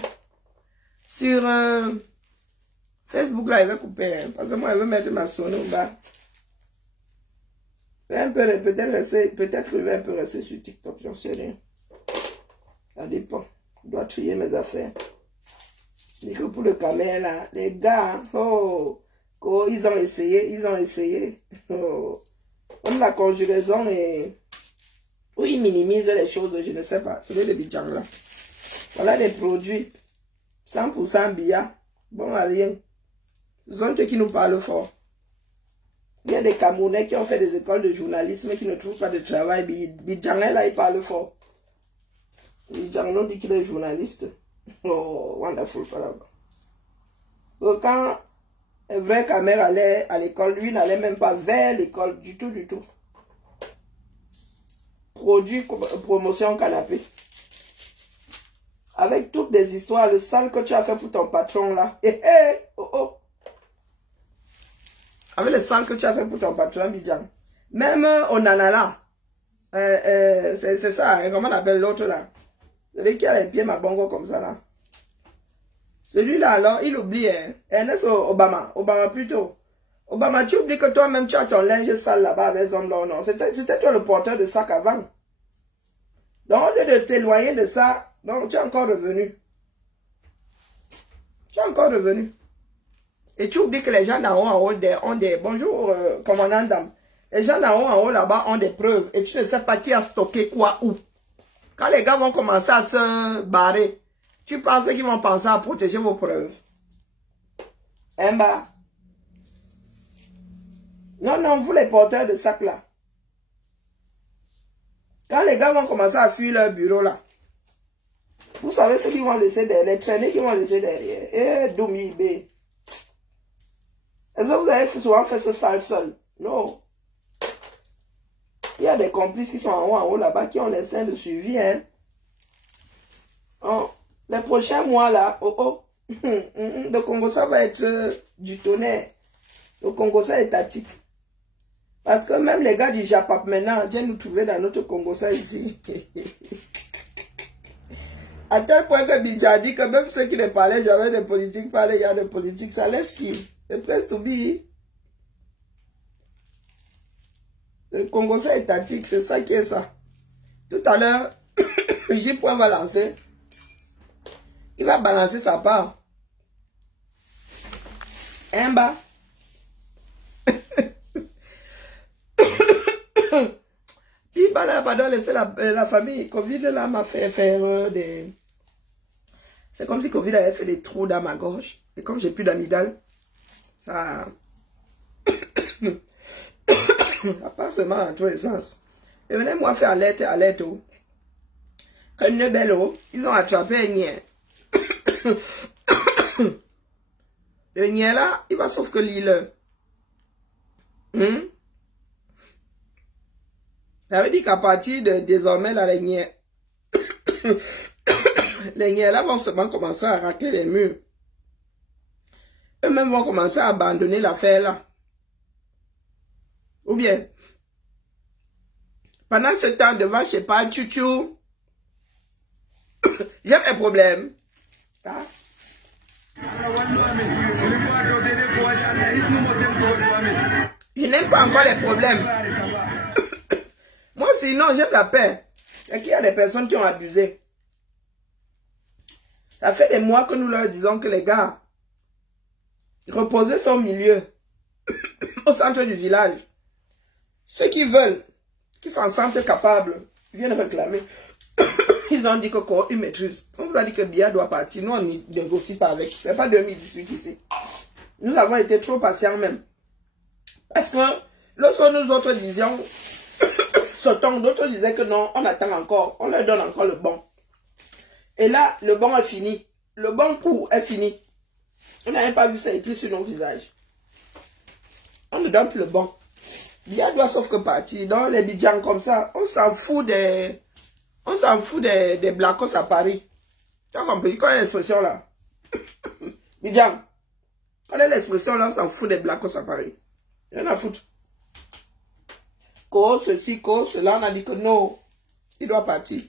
Sur Facebook, là, il va couper. Hein, parce que moi, je vais mettre ma sono bas. Peut-être je vais un peu rester sur TikTok, j'en sais rien. Ça dépend. Je dois trier mes affaires. Mais que pour le caméra, là, les gars, ils ont essayé. Comme la conjugaison et où ils minimisent les choses, je ne sais pas. Celui de Bidjang là. Voilà des produits 100% Biya. Bon à rien. Ce sont eux qui nous parlent fort. Il y a des Camerounais qui ont fait des écoles de journalisme et qui ne trouvent pas de travail. Bidjang là, il parle fort. Bidjang nous dit qu'il est journaliste. Oh, wonderful. Donc, quand un vrai caméra allait à l'école, lui n'allait même pas vers l'école du tout. Produit promotion canapé. Avec toutes des histoires, le sale que tu as fait pour ton patron là. Avec le sang que tu as fait pour ton patron, Bidjan. Même au Nanala. C'est ça, hein, comment on appelle l'autre là? Celui qui a les pieds mabongo comme ça là. Celui-là alors, il oublie, hein. Ernest Obama plutôt. Obama, tu oublies que toi-même tu as ton linge sale là-bas avec les hommes là, non? C'était toi le porteur de sac avant. Donc, au lieu de t'éloigner de ça, donc tu es encore revenu. Tu es encore revenu. Et tu oublies que les gens d'en haut en haut ont des... Bonjour, commandant dame. Les gens d'en haut en haut là-bas ont des preuves. Et tu ne sais pas qui a stocké quoi où. Quand les gars vont commencer à se barrer, tu penses qu'ils vont penser à protéger vos preuves. Hein, bah? Non, vous les porteurs de sacs là. Quand les gars vont commencer à fuir leur bureau là, vous savez ce qu'ils vont laisser derrière, les traînées qu'ils vont laisser derrière. Eh, Doumi, B. Est-ce que vous avez souvent fait ce sale seul? Non. Il y a des complices qui sont en haut là-bas qui ont les seins de suivi, hein. Oh, les prochains mois là, le Congo ça va être du tonnerre. Le Congo ça est étatique. Parce que même les gars du Japap maintenant viennent nous trouver dans notre Congo ça ici. À tel point que Bidja dit que même ceux qui ne parlaient jamais de politique parlaient, il y a de politique, ça l'esquive. C'est presque to be. Le Congo c'est étatique, c'est ça qui est ça. Tout à l'heure, J-Point va lancer. Il va balancer sa part. Un bas. Puis, pardon, laisser la famille. Covid là m'a fait faire des... C'est comme si Covid avait fait des trous dans ma gorge. Et comme j'ai plus d'amygdale, ça passe seulement dans tous les sens. Et venez moi faire alerte. Quand une belle eau, ils ont attrapé un nien. Le nien là, il va sauf que l'île. Ça veut dire qu'à partir de désormais, là, les niens là vont seulement commencer à racler les murs. Eux-mêmes vont commencer à abandonner l'affaire là. Ou bien, pendant ce temps, devant, je sais pas, chouchou, j'ai mes problèmes. Hein? Je n'aime pas encore les problèmes. Moi, sinon, j'aime la paix. C'est qu'il y a des personnes qui ont abusé. Ça fait des mois que nous leur disons que les gars, reposez son milieu au centre du village. Ceux qui veulent, qui s'en sentent capables, viennent réclamer. Ils ont dit que quoi, ils maîtrisent. On vous a dit que Bia doit partir. Nous, on ne négocie pas avec. C'est pas 2018 ici. Nous avons été trop patients même. Parce que lorsque nous autres disions, sautons, d'autres disaient que non, on attend encore. On leur donne encore le bon. Et là, le bon est fini. Le bon coup est fini. On n'avait pas vu ça écrit sur nos visages. On ne donne plus le bon. Bia doit sauf que partir. Dans les bidjans comme ça, on s'en fout des... On s'en fout des blacos à Paris. Tu as compris? Quelle est l'expression là? Bidjan. Quelle est l'expression là? On s'en fout des blacos à Paris. Rien à foutre. Cause ceci, cause cela. On a dit que non. Il doit partir.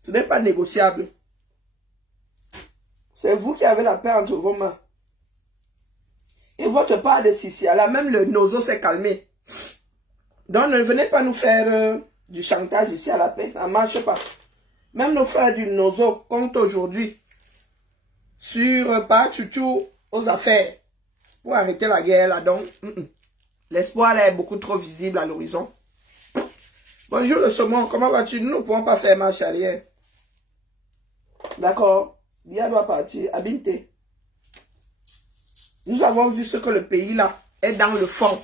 Ce n'est pas négociable. C'est vous qui avez la paix entre vos mains. Et votre part de Sissi, là même le nozo s'est calmé. Donc ne venez pas nous faire du chantage ici à la paix. Ça ne marche pas. Même nos frères du nozo comptent aujourd'hui sur pas chouchou aux affaires pour arrêter la guerre là. Donc l'espoir là est beaucoup trop visible à l'horizon. Bonjour le saumon, comment vas-tu? Nous ne pouvons pas faire marche arrière. D'accord. Bia doit partir. Habité. Nous avons vu ce que le pays là est dans le fond.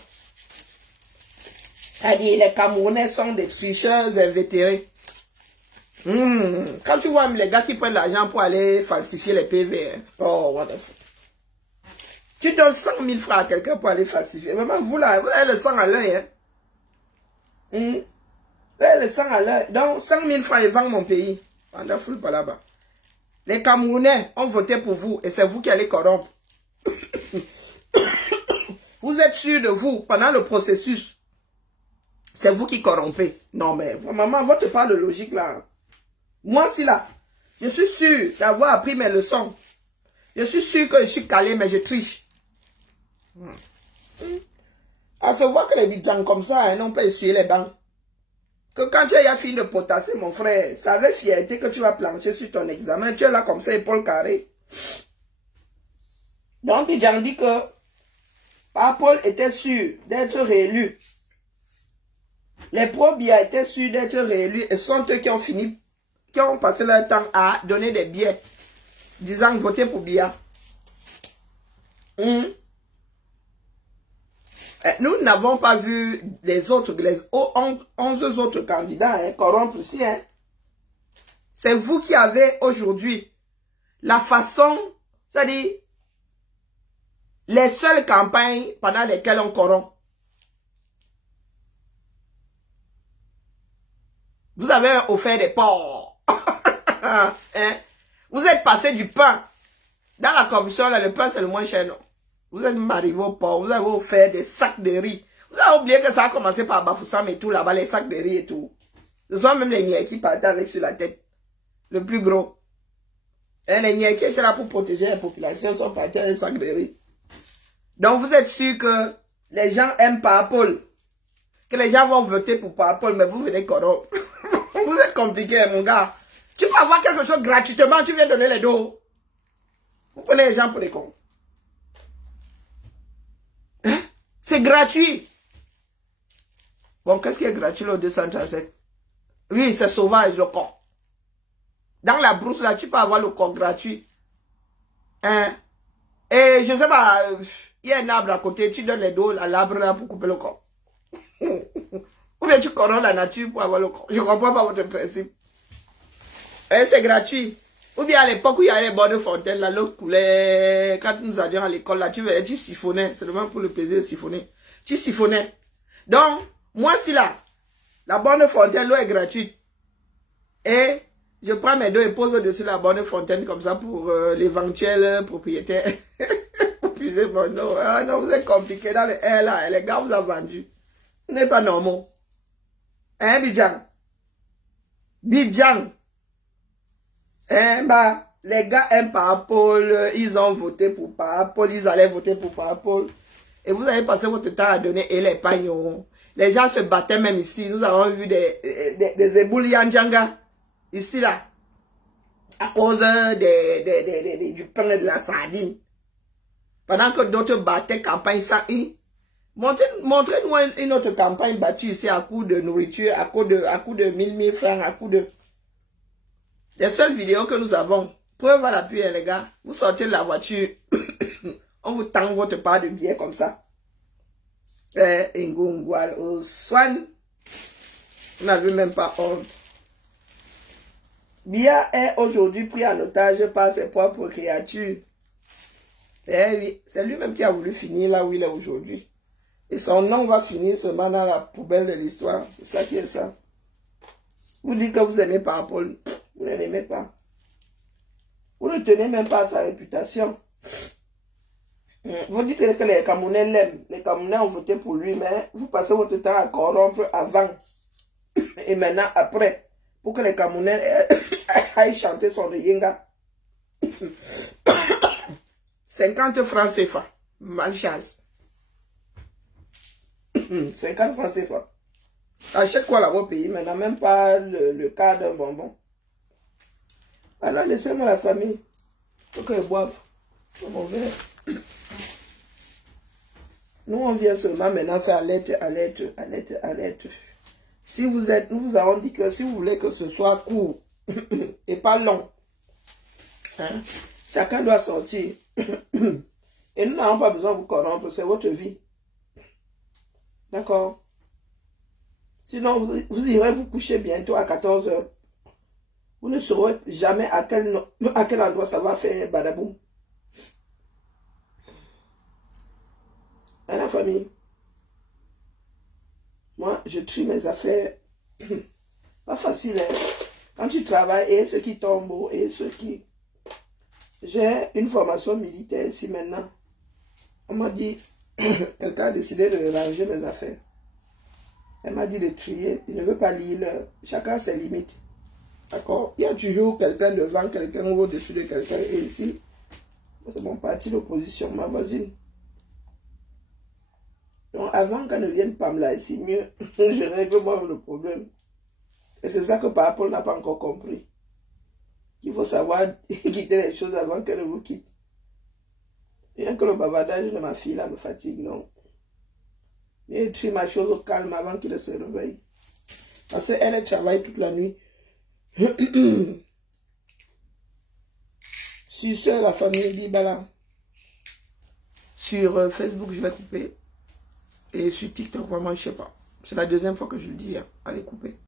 C'est-à-dire les Camerounais sont des tricheurs invétérés. Quand tu vois les gars qui prennent l'argent pour aller falsifier les PV. Oh, what the fuck. Tu donnes 100 000 francs à quelqu'un pour aller falsifier. Vraiment, vous là, vous avez le sang à l'œil. Hein? Vous avez le sang à l'œil. Donc, 100 000 francs, ils vendent mon pays. Pendant foule pas là-bas. Les Camerounais ont voté pour vous et c'est vous qui allez corrompre. Vous êtes sûr de vous pendant le processus. C'est vous qui corrompez. Non, mais maman, votre part de logique là. Moi, si là, je suis sûr d'avoir appris mes leçons. Je suis sûr que je suis calé, mais je triche. À se voir que les bidjans comme ça, n'ont pas essuyé les bancs. Que quand tu as fini de potasser, mon frère, c'est avec fierté que tu vas plancher sur ton examen. Tu es là comme ça, épaule carrée. Donc, Bidjan dit que Paul était sûr d'être réélu. Les pro-Bia étaient sûrs d'être réélus et ce sont eux qui ont fini, qui ont passé leur temps à donner des billets, disant votez pour Bia. Nous n'avons pas vu les autres, les 11 autres candidats corrompre ici. C'est vous qui avez aujourd'hui la façon, c'est-à-dire les seules campagnes pendant lesquelles on corrompt. Vous avez offert des porcs. Vous êtes passé du pain. Dans la corruption, là, le pain, c'est le moins cher, non? Vous êtes arrivé au porc. Vous avez offert des sacs de riz. Vous avez oublié que ça a commencé par Bafoussam et tout, là-bas, les sacs de riz et tout. Ce sont même les niais qui partaient avec sur la tête. Le plus gros. Et les niais qui étaient là pour protéger la population sont partis avec les sacs de riz. Donc, vous êtes sûr que les gens aiment Paul. Que les gens vont voter pour Paul, mais vous venez corrompre. Vous êtes compliqué, mon gars. Tu peux avoir quelque chose gratuitement, tu viens donner les dos. Vous prenez les gens pour les cons. Hein? C'est gratuit. Bon, qu'est-ce qui est gratuit, le 237? Oui, c'est sauvage, le corps. Dans la brousse, là, tu peux avoir le corps gratuit. Hein? Et je sais pas, il y a un arbre à côté, tu donnes les dos à l'arbre là pour couper le corps. Ou bien tu corromps la nature pour avoir le corps. Je ne comprends pas votre principe. C'est gratuit. Ou bien à l'époque où il y avait les bords de fontaine, là, l'eau coulait. Quand nous allions à l'école, là, tu siphonnais. C'est vraiment pour le plaisir de siphonner. Tu siphonnais. Donc, moi, si là, la borne de fontaine, l'eau est gratuite. Et je prends mes dos et pose au-dessus de la borne de fontaine comme ça pour l'éventuel propriétaire. Pour puiser mon eau. Ah non, vous êtes compliqué dans le air là. Les gars vous ont vendu. Vous n'êtes pas normaux. Hein, Bidjan? Bidjan? Hein, bah, les gars aiment Paul, ils ont voté pour Paul, ils allaient voter pour Paul. Et vous avez passé votre temps à donner et les pagnons. Les gens se battaient même ici. Nous avons vu des éboulis en Djanga. Ici, là. À cause du pain et de la sardine. Pendant que d'autres battaient campagne sans i. Montrez-nous une autre campagne battue ici à coup de nourriture, à coup de 1000 francs, à coup de... Les seules vidéos que nous avons, preuve à l'appui, les gars, vous sortez de la voiture, on vous tend votre part de billets comme ça. Ngongwal, Swan, vous n'avez même pas honte. Bia est aujourd'hui pris en otage par ses propres créatures. Eh oui, c'est lui-même qui a voulu finir là où il est aujourd'hui. Et son nom va finir seulement dans la poubelle de l'histoire. C'est ça qui est ça. Vous dites que vous aimez pas Paul. Vous ne l'aimez pas. Vous ne tenez même pas à sa réputation. Vous dites que les Camerounais l'aiment. Les Camerounais ont voté pour lui, mais vous passez votre temps à corrompre avant et maintenant après. Pour que les Camerounais aillent chanter son Yenga. 50 francs CFA. Malchance. 50 francs CFA. Achète quoi là-bas au pays, mais n'a même pas le cas d'un bonbon. Alors laissez-moi la famille. Faut qu'ils boivent. Mon verre. Nous on vient seulement maintenant faire alerte. Si vous êtes, nous vous avons dit que si vous voulez que ce soit court et pas long, hein, chacun doit sortir. Et nous n'avons pas besoin de vous corrompre, c'est votre vie. D'accord? Sinon, vous irez vous coucher bientôt à 14 h. Vous ne saurez jamais à quel endroit ça va faire badaboum. À la famille. Moi, je trie mes affaires. Pas facile, hein? Quand tu travailles, et ceux qui tombent, et ceux qui... J'ai une formation militaire ici maintenant. On m'a dit, Quelqu'un a décidé de ranger mes affaires. Elle m'a dit de trier. Il ne veut pas lire. Chacun ses limites. D'accord? Il y a toujours quelqu'un devant, quelqu'un au-dessus de quelqu'un. Et ici, c'est mon parti d'opposition, ma voisine. Donc, avant qu'elle ne vienne pas me là ici, mieux, je règle moi le problème. Et c'est ça que Papa Paul n'a pas encore compris. Il faut savoir quitter les choses avant qu'elle ne vous quitte. Rien que le bavardage de ma fille là me fatigue, non. Je trie ma chose au calme avant qu'il se réveille. Parce qu'elle travaille toute la nuit. Sur la famille Dibala. Sur Facebook, je vais couper. Et sur TikTok, vraiment, je ne sais pas. C'est la deuxième fois que je le dis. Hein. Allez couper.